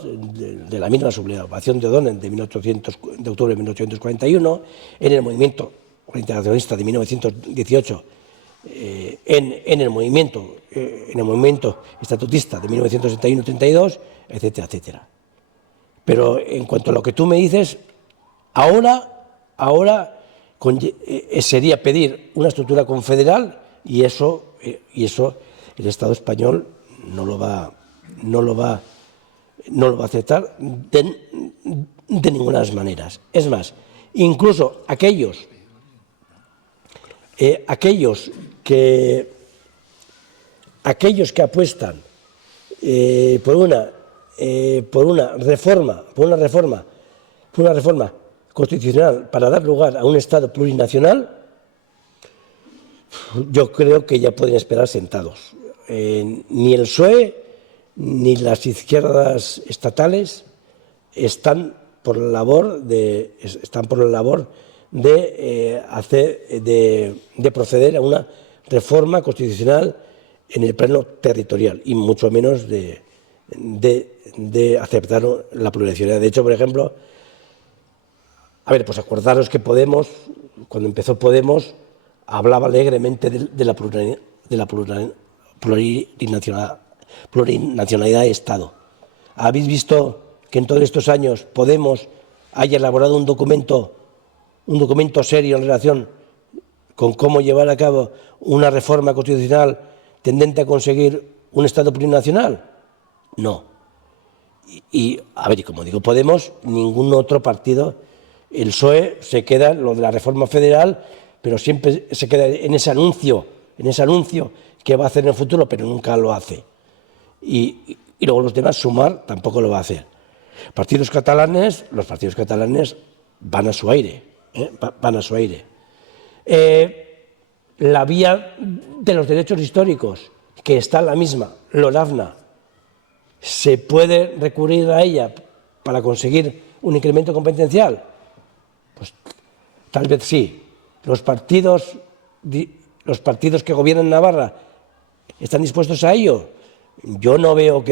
de la misma sublevación de O'Donnell de octubre de 1841, en el movimiento reintegracionista de 1918, en el movimiento estatutista de 1931-32, etcétera, etcétera. Pero en cuanto a lo que tú me dices, ahora sería pedir una estructura confederal, y eso el Estado español no lo va a aceptar de ninguna de las maneras. Es más, incluso aquellos que apuestan por una reforma constitucional para dar lugar a un Estado plurinacional, yo creo que ya pueden esperar sentados. Ni el PSOE ni las izquierdas estatales están por la labor de proceder a una reforma constitucional en el plano territorial, y mucho menos de aceptar la plurinacionalidad. De hecho, por ejemplo, pues acordaros que Podemos, cuando empezó Podemos, hablaba alegremente de la plurinacionalidad de Estado. ¿Habéis visto que en todos estos años Podemos haya elaborado un documento serio en relación con cómo llevar a cabo una reforma constitucional tendente a conseguir un Estado plurinacional? No. Y a ver, y como digo Podemos, ningún otro partido, el PSOE se queda en lo de la reforma federal, pero siempre se queda en ese anuncio que va a hacer en el futuro, pero nunca lo hace. Y luego los demás, Sumar, tampoco lo va a hacer. Los partidos catalanes van a su aire, van a su aire. La vía de los derechos históricos, que está la misma, LORAFNA, ¿se puede recurrir a ella para conseguir un incremento competencial? Pues tal vez sí. Los partidos que gobiernan Navarra están dispuestos a ello. Yo no veo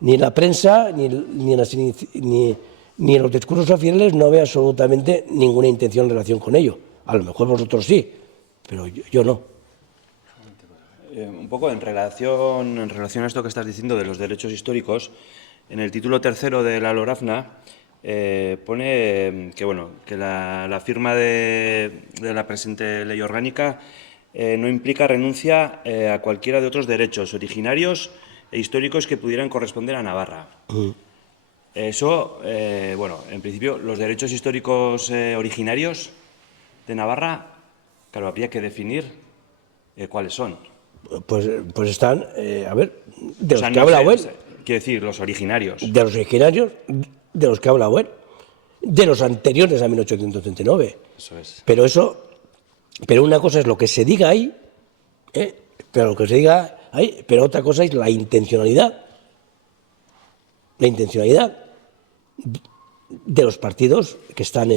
ni la prensa ni en los discursos oficiales, no veo absolutamente ninguna intención en relación con ello. A lo mejor vosotros sí, pero yo no. Un poco en relación a esto que estás diciendo de los derechos históricos, en el título tercero de la LORAFNA pone que la firma de la presente ley orgánica no implica renuncia a cualquiera de otros derechos originarios e históricos que pudieran corresponder a Navarra. Eso, en principio, los derechos históricos originarios de Navarra, claro, habría que definir cuáles son. Pues están, de los O sea, que habla él. Quiero decir, los originarios. De los originarios, de los que habla él. De los anteriores a 1839. Eso es. Pero una cosa es lo que se diga ahí, pero otra cosa es la intencionalidad. La intencionalidad de los partidos que están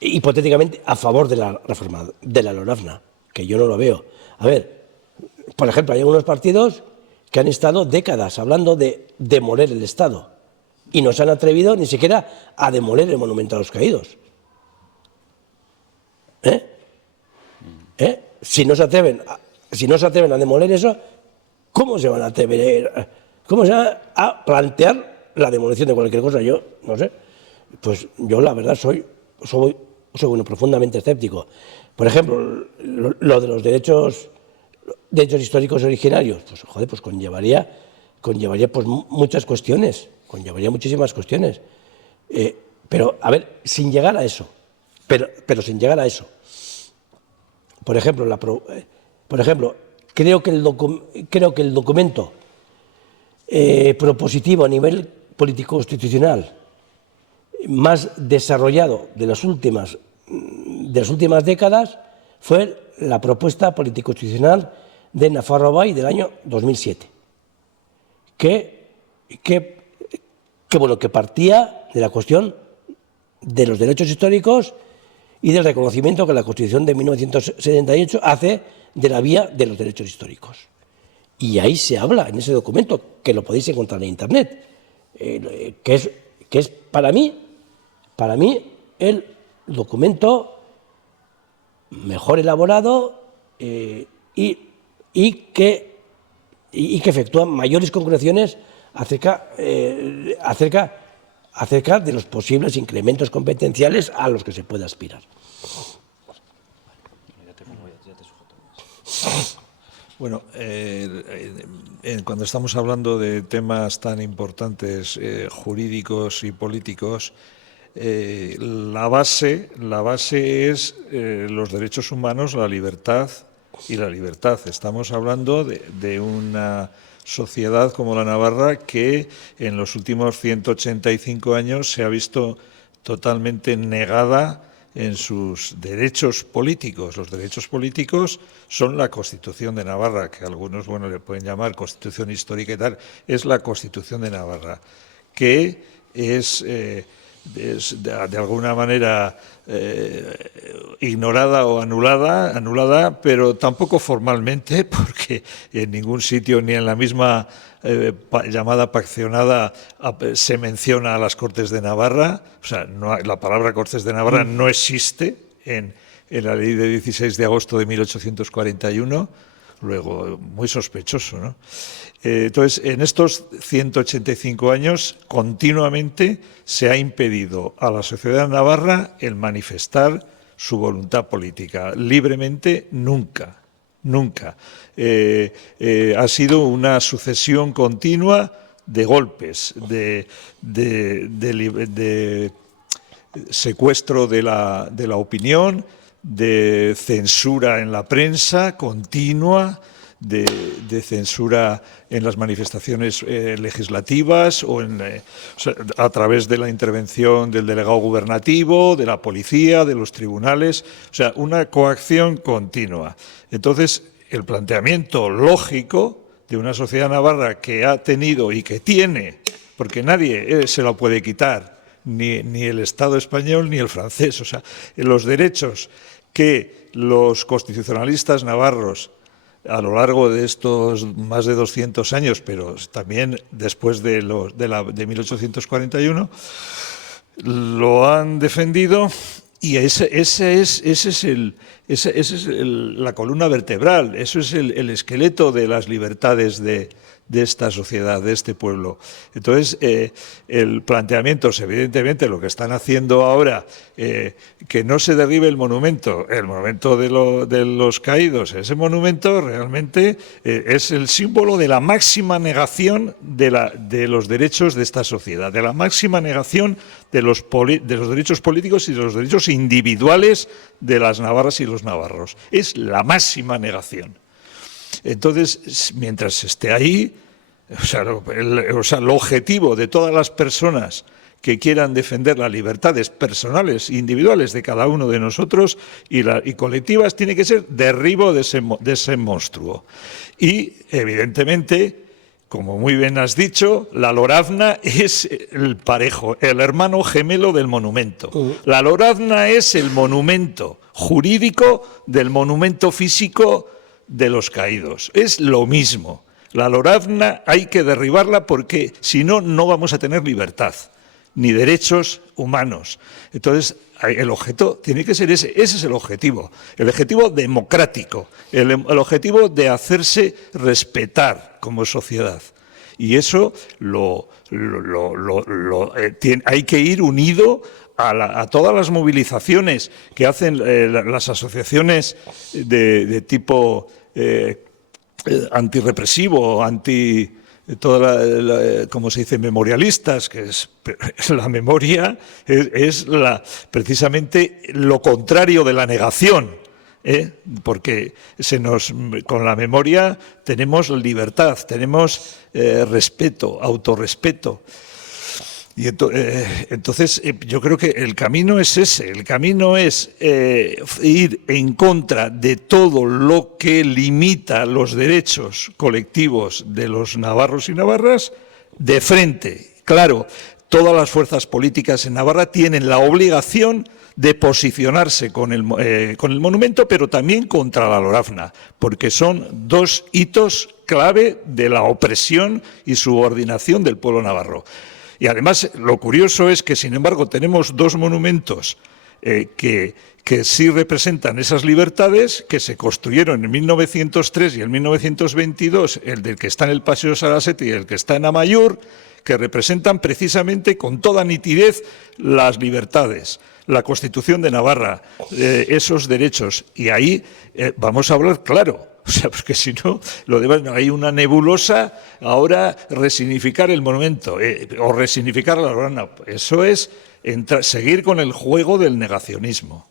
hipotéticamente a favor de la reforma de la LORAFNA, que yo no lo veo. A ver, por ejemplo, hay algunos partidos que han estado décadas hablando de demoler el Estado y no se han atrevido ni siquiera a demoler el Monumento a los Caídos. Si no se atreven a demoler eso, ¿cómo se van a atrever? ¿Cómo se van a plantear la demolición de cualquier cosa? Yo no sé. Pues yo la verdad soy profundamente escéptico. Por ejemplo, lo de los derechos históricos originarios, pues conllevaría pues muchas cuestiones, conllevaría muchísimas cuestiones. Pero a ver, sin llegar a eso. Pero sin llegar a eso. Por ejemplo, creo que el documento propositivo a nivel político-constitucional más desarrollado de las últimas décadas fue la propuesta político-constitucional de Nafarroa del año 2007, que partía de la cuestión de los derechos históricos y del reconocimiento que la Constitución de 1978 hace de la vía de los derechos históricos. Y ahí se habla, en ese documento, que lo podéis encontrar en Internet, que es para mí el documento mejor elaborado y que efectúa mayores concreciones acerca de los posibles incrementos competenciales a los que se puede aspirar. Bueno, cuando estamos hablando de temas tan importantes jurídicos y políticos, la base es los derechos humanos, la libertad y la libertad. Estamos hablando de una sociedad como la Navarra que en los últimos 185 años se ha visto totalmente negada en sus derechos políticos. Los derechos políticos son la Constitución de Navarra, que algunos le pueden llamar Constitución histórica y tal, es la Constitución de Navarra, que es de alguna manera ignorada o anulada, pero tampoco formalmente, porque en ningún sitio ni en la misma llamada paccionada se menciona a las Cortes de Navarra. O sea, la palabra Cortes de Navarra no existe en la ley de 16 de agosto de 1841. luego muy sospechoso, ¿no? Entonces, en estos 185 años, continuamente se ha impedido a la sociedad navarra el manifestar su voluntad política. Libremente, nunca. Nunca. Ha sido una sucesión continua de golpes, de secuestro de la opinión, de censura en la prensa continua, de censura en las manifestaciones legislativas o sea, a través de la intervención del delegado gubernativo, de la policía, de los tribunales, o sea, una coacción continua. Entonces, el planteamiento lógico de una sociedad navarra que ha tenido y que tiene, porque nadie se lo puede quitar, ni el Estado español ni el francés, o sea, los derechos que los constitucionalistas navarros a lo largo de estos más de 200 años, pero también después de 1841, lo han defendido y esa es la columna vertebral, eso es el esqueleto de las libertades de esta sociedad, de este pueblo. Entonces, el planteamiento es evidentemente lo que están haciendo ahora, que no se derribe el monumento de los caídos. Ese monumento realmente es el símbolo de la máxima negación de los derechos de esta sociedad, de la máxima negación de los derechos políticos y de los derechos individuales de las navarras y los navarros. Es la máxima negación. Entonces, mientras esté ahí, el objetivo de todas las personas que quieran defender las libertades personales e individuales de cada uno de nosotros y colectivas tiene que ser derribo de ese monstruo. Y, evidentemente, como muy bien has dicho, la lorazna es el parejo, el hermano gemelo del monumento. La lorazna es el monumento jurídico del monumento físico de los caídos. Es lo mismo. La lorazna hay que derribarla porque si no, no vamos a tener libertad, ni derechos humanos. Entonces, el objeto tiene que ser ese es el objetivo democrático, el objetivo de hacerse respetar como sociedad. Y eso hay que ir unido a todas las movilizaciones que hacen las asociaciones de tipo antirrepresivo, como se dice, memorialistas, que es la memoria, es precisamente lo contrario de la negación, porque con la memoria tenemos libertad, tenemos respeto, autorrespeto. Y entonces yo creo que el camino es ese, el camino es ir en contra de todo lo que limita los derechos colectivos de los navarros y navarras de frente. Claro, todas las fuerzas políticas en Navarra tienen la obligación de posicionarse con el monumento, pero también contra la lorazna, porque son dos hitos clave de la opresión y subordinación del pueblo navarro. Y además, lo curioso es que, sin embargo, tenemos dos monumentos que sí representan esas libertades, que se construyeron en 1903 y en 1922, el del que está en el Paseo Sarasate y el que está en Amaiur, que representan precisamente con toda nitidez las libertades, la Constitución de Navarra, esos derechos. Y ahí vamos a hablar claro. O sea, porque si no, hay una nebulosa, ahora resignificar el monumento o resignificar la lorazna. Eso es seguir con el juego del negacionismo.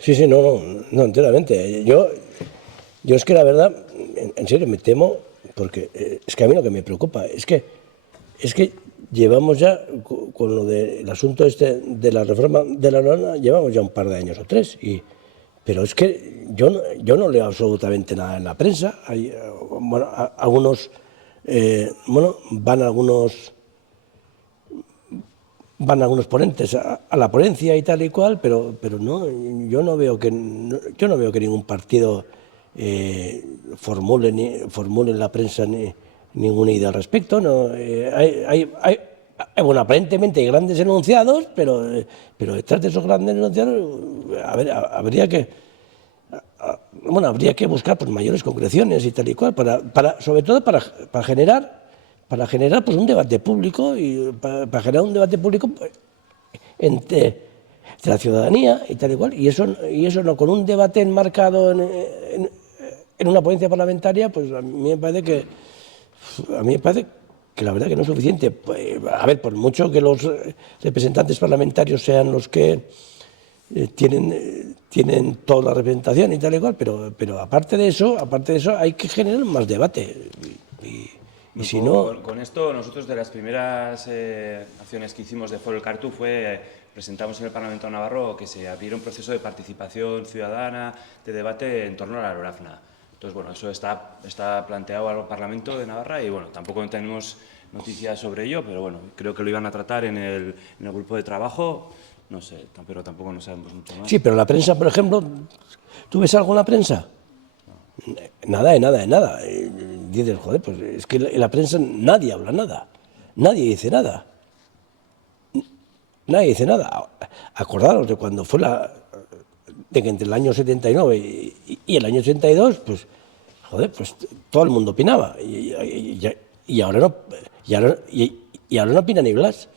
Sí, no, enteramente. Yo es que la verdad, en serio, me temo, porque es que a mí lo que me preocupa es que llevamos ya, con lo del asunto de la reforma de la lorazna, llevamos ya un par de años o tres, pero es que yo no leo absolutamente nada en la prensa. Hay, van algunos ponentes a la ponencia y tal y cual, pero no, yo no veo que ningún partido formule en la prensa ninguna idea al respecto. No, bueno, aparentemente hay grandes enunciados, pero detrás de esos grandes enunciados habría bueno, habría que buscar pues, mayores concreciones y tal y cual, sobre todo para generar pues, un debate público y para generar un debate público entre la ciudadanía y tal y cual. Y eso no, con un debate enmarcado en una ponencia parlamentaria, pues a mí me parece que la verdad que no es suficiente. Pues, a ver, por mucho que los representantes parlamentarios sean los que tienen toda la representación y tal y cual, pero aparte de eso hay que generar más debate. Y si no... Con esto, nosotros de las primeras acciones que hicimos de Foro El Cartu presentamos en el Parlamento Navarro que se abriera un proceso de participación ciudadana, de debate en torno a la LORAFNA. Entonces, bueno, eso está planteado al Parlamento de Navarra y, bueno, tampoco tenemos noticias sobre ello, pero, bueno, creo que lo iban a tratar en el grupo de trabajo. No sé, pero tampoco no sabemos mucho más. Sí, pero la prensa, por ejemplo, ¿tú ves algo en la prensa? Nada de nada. Dices, joder, pues es que en la prensa nadie habla nada. Nadie dice nada. Acordaros de cuando fue de que entre el año 79 y el año 82, pues, joder, pues todo el mundo opinaba. Y ahora no opina ni Blas.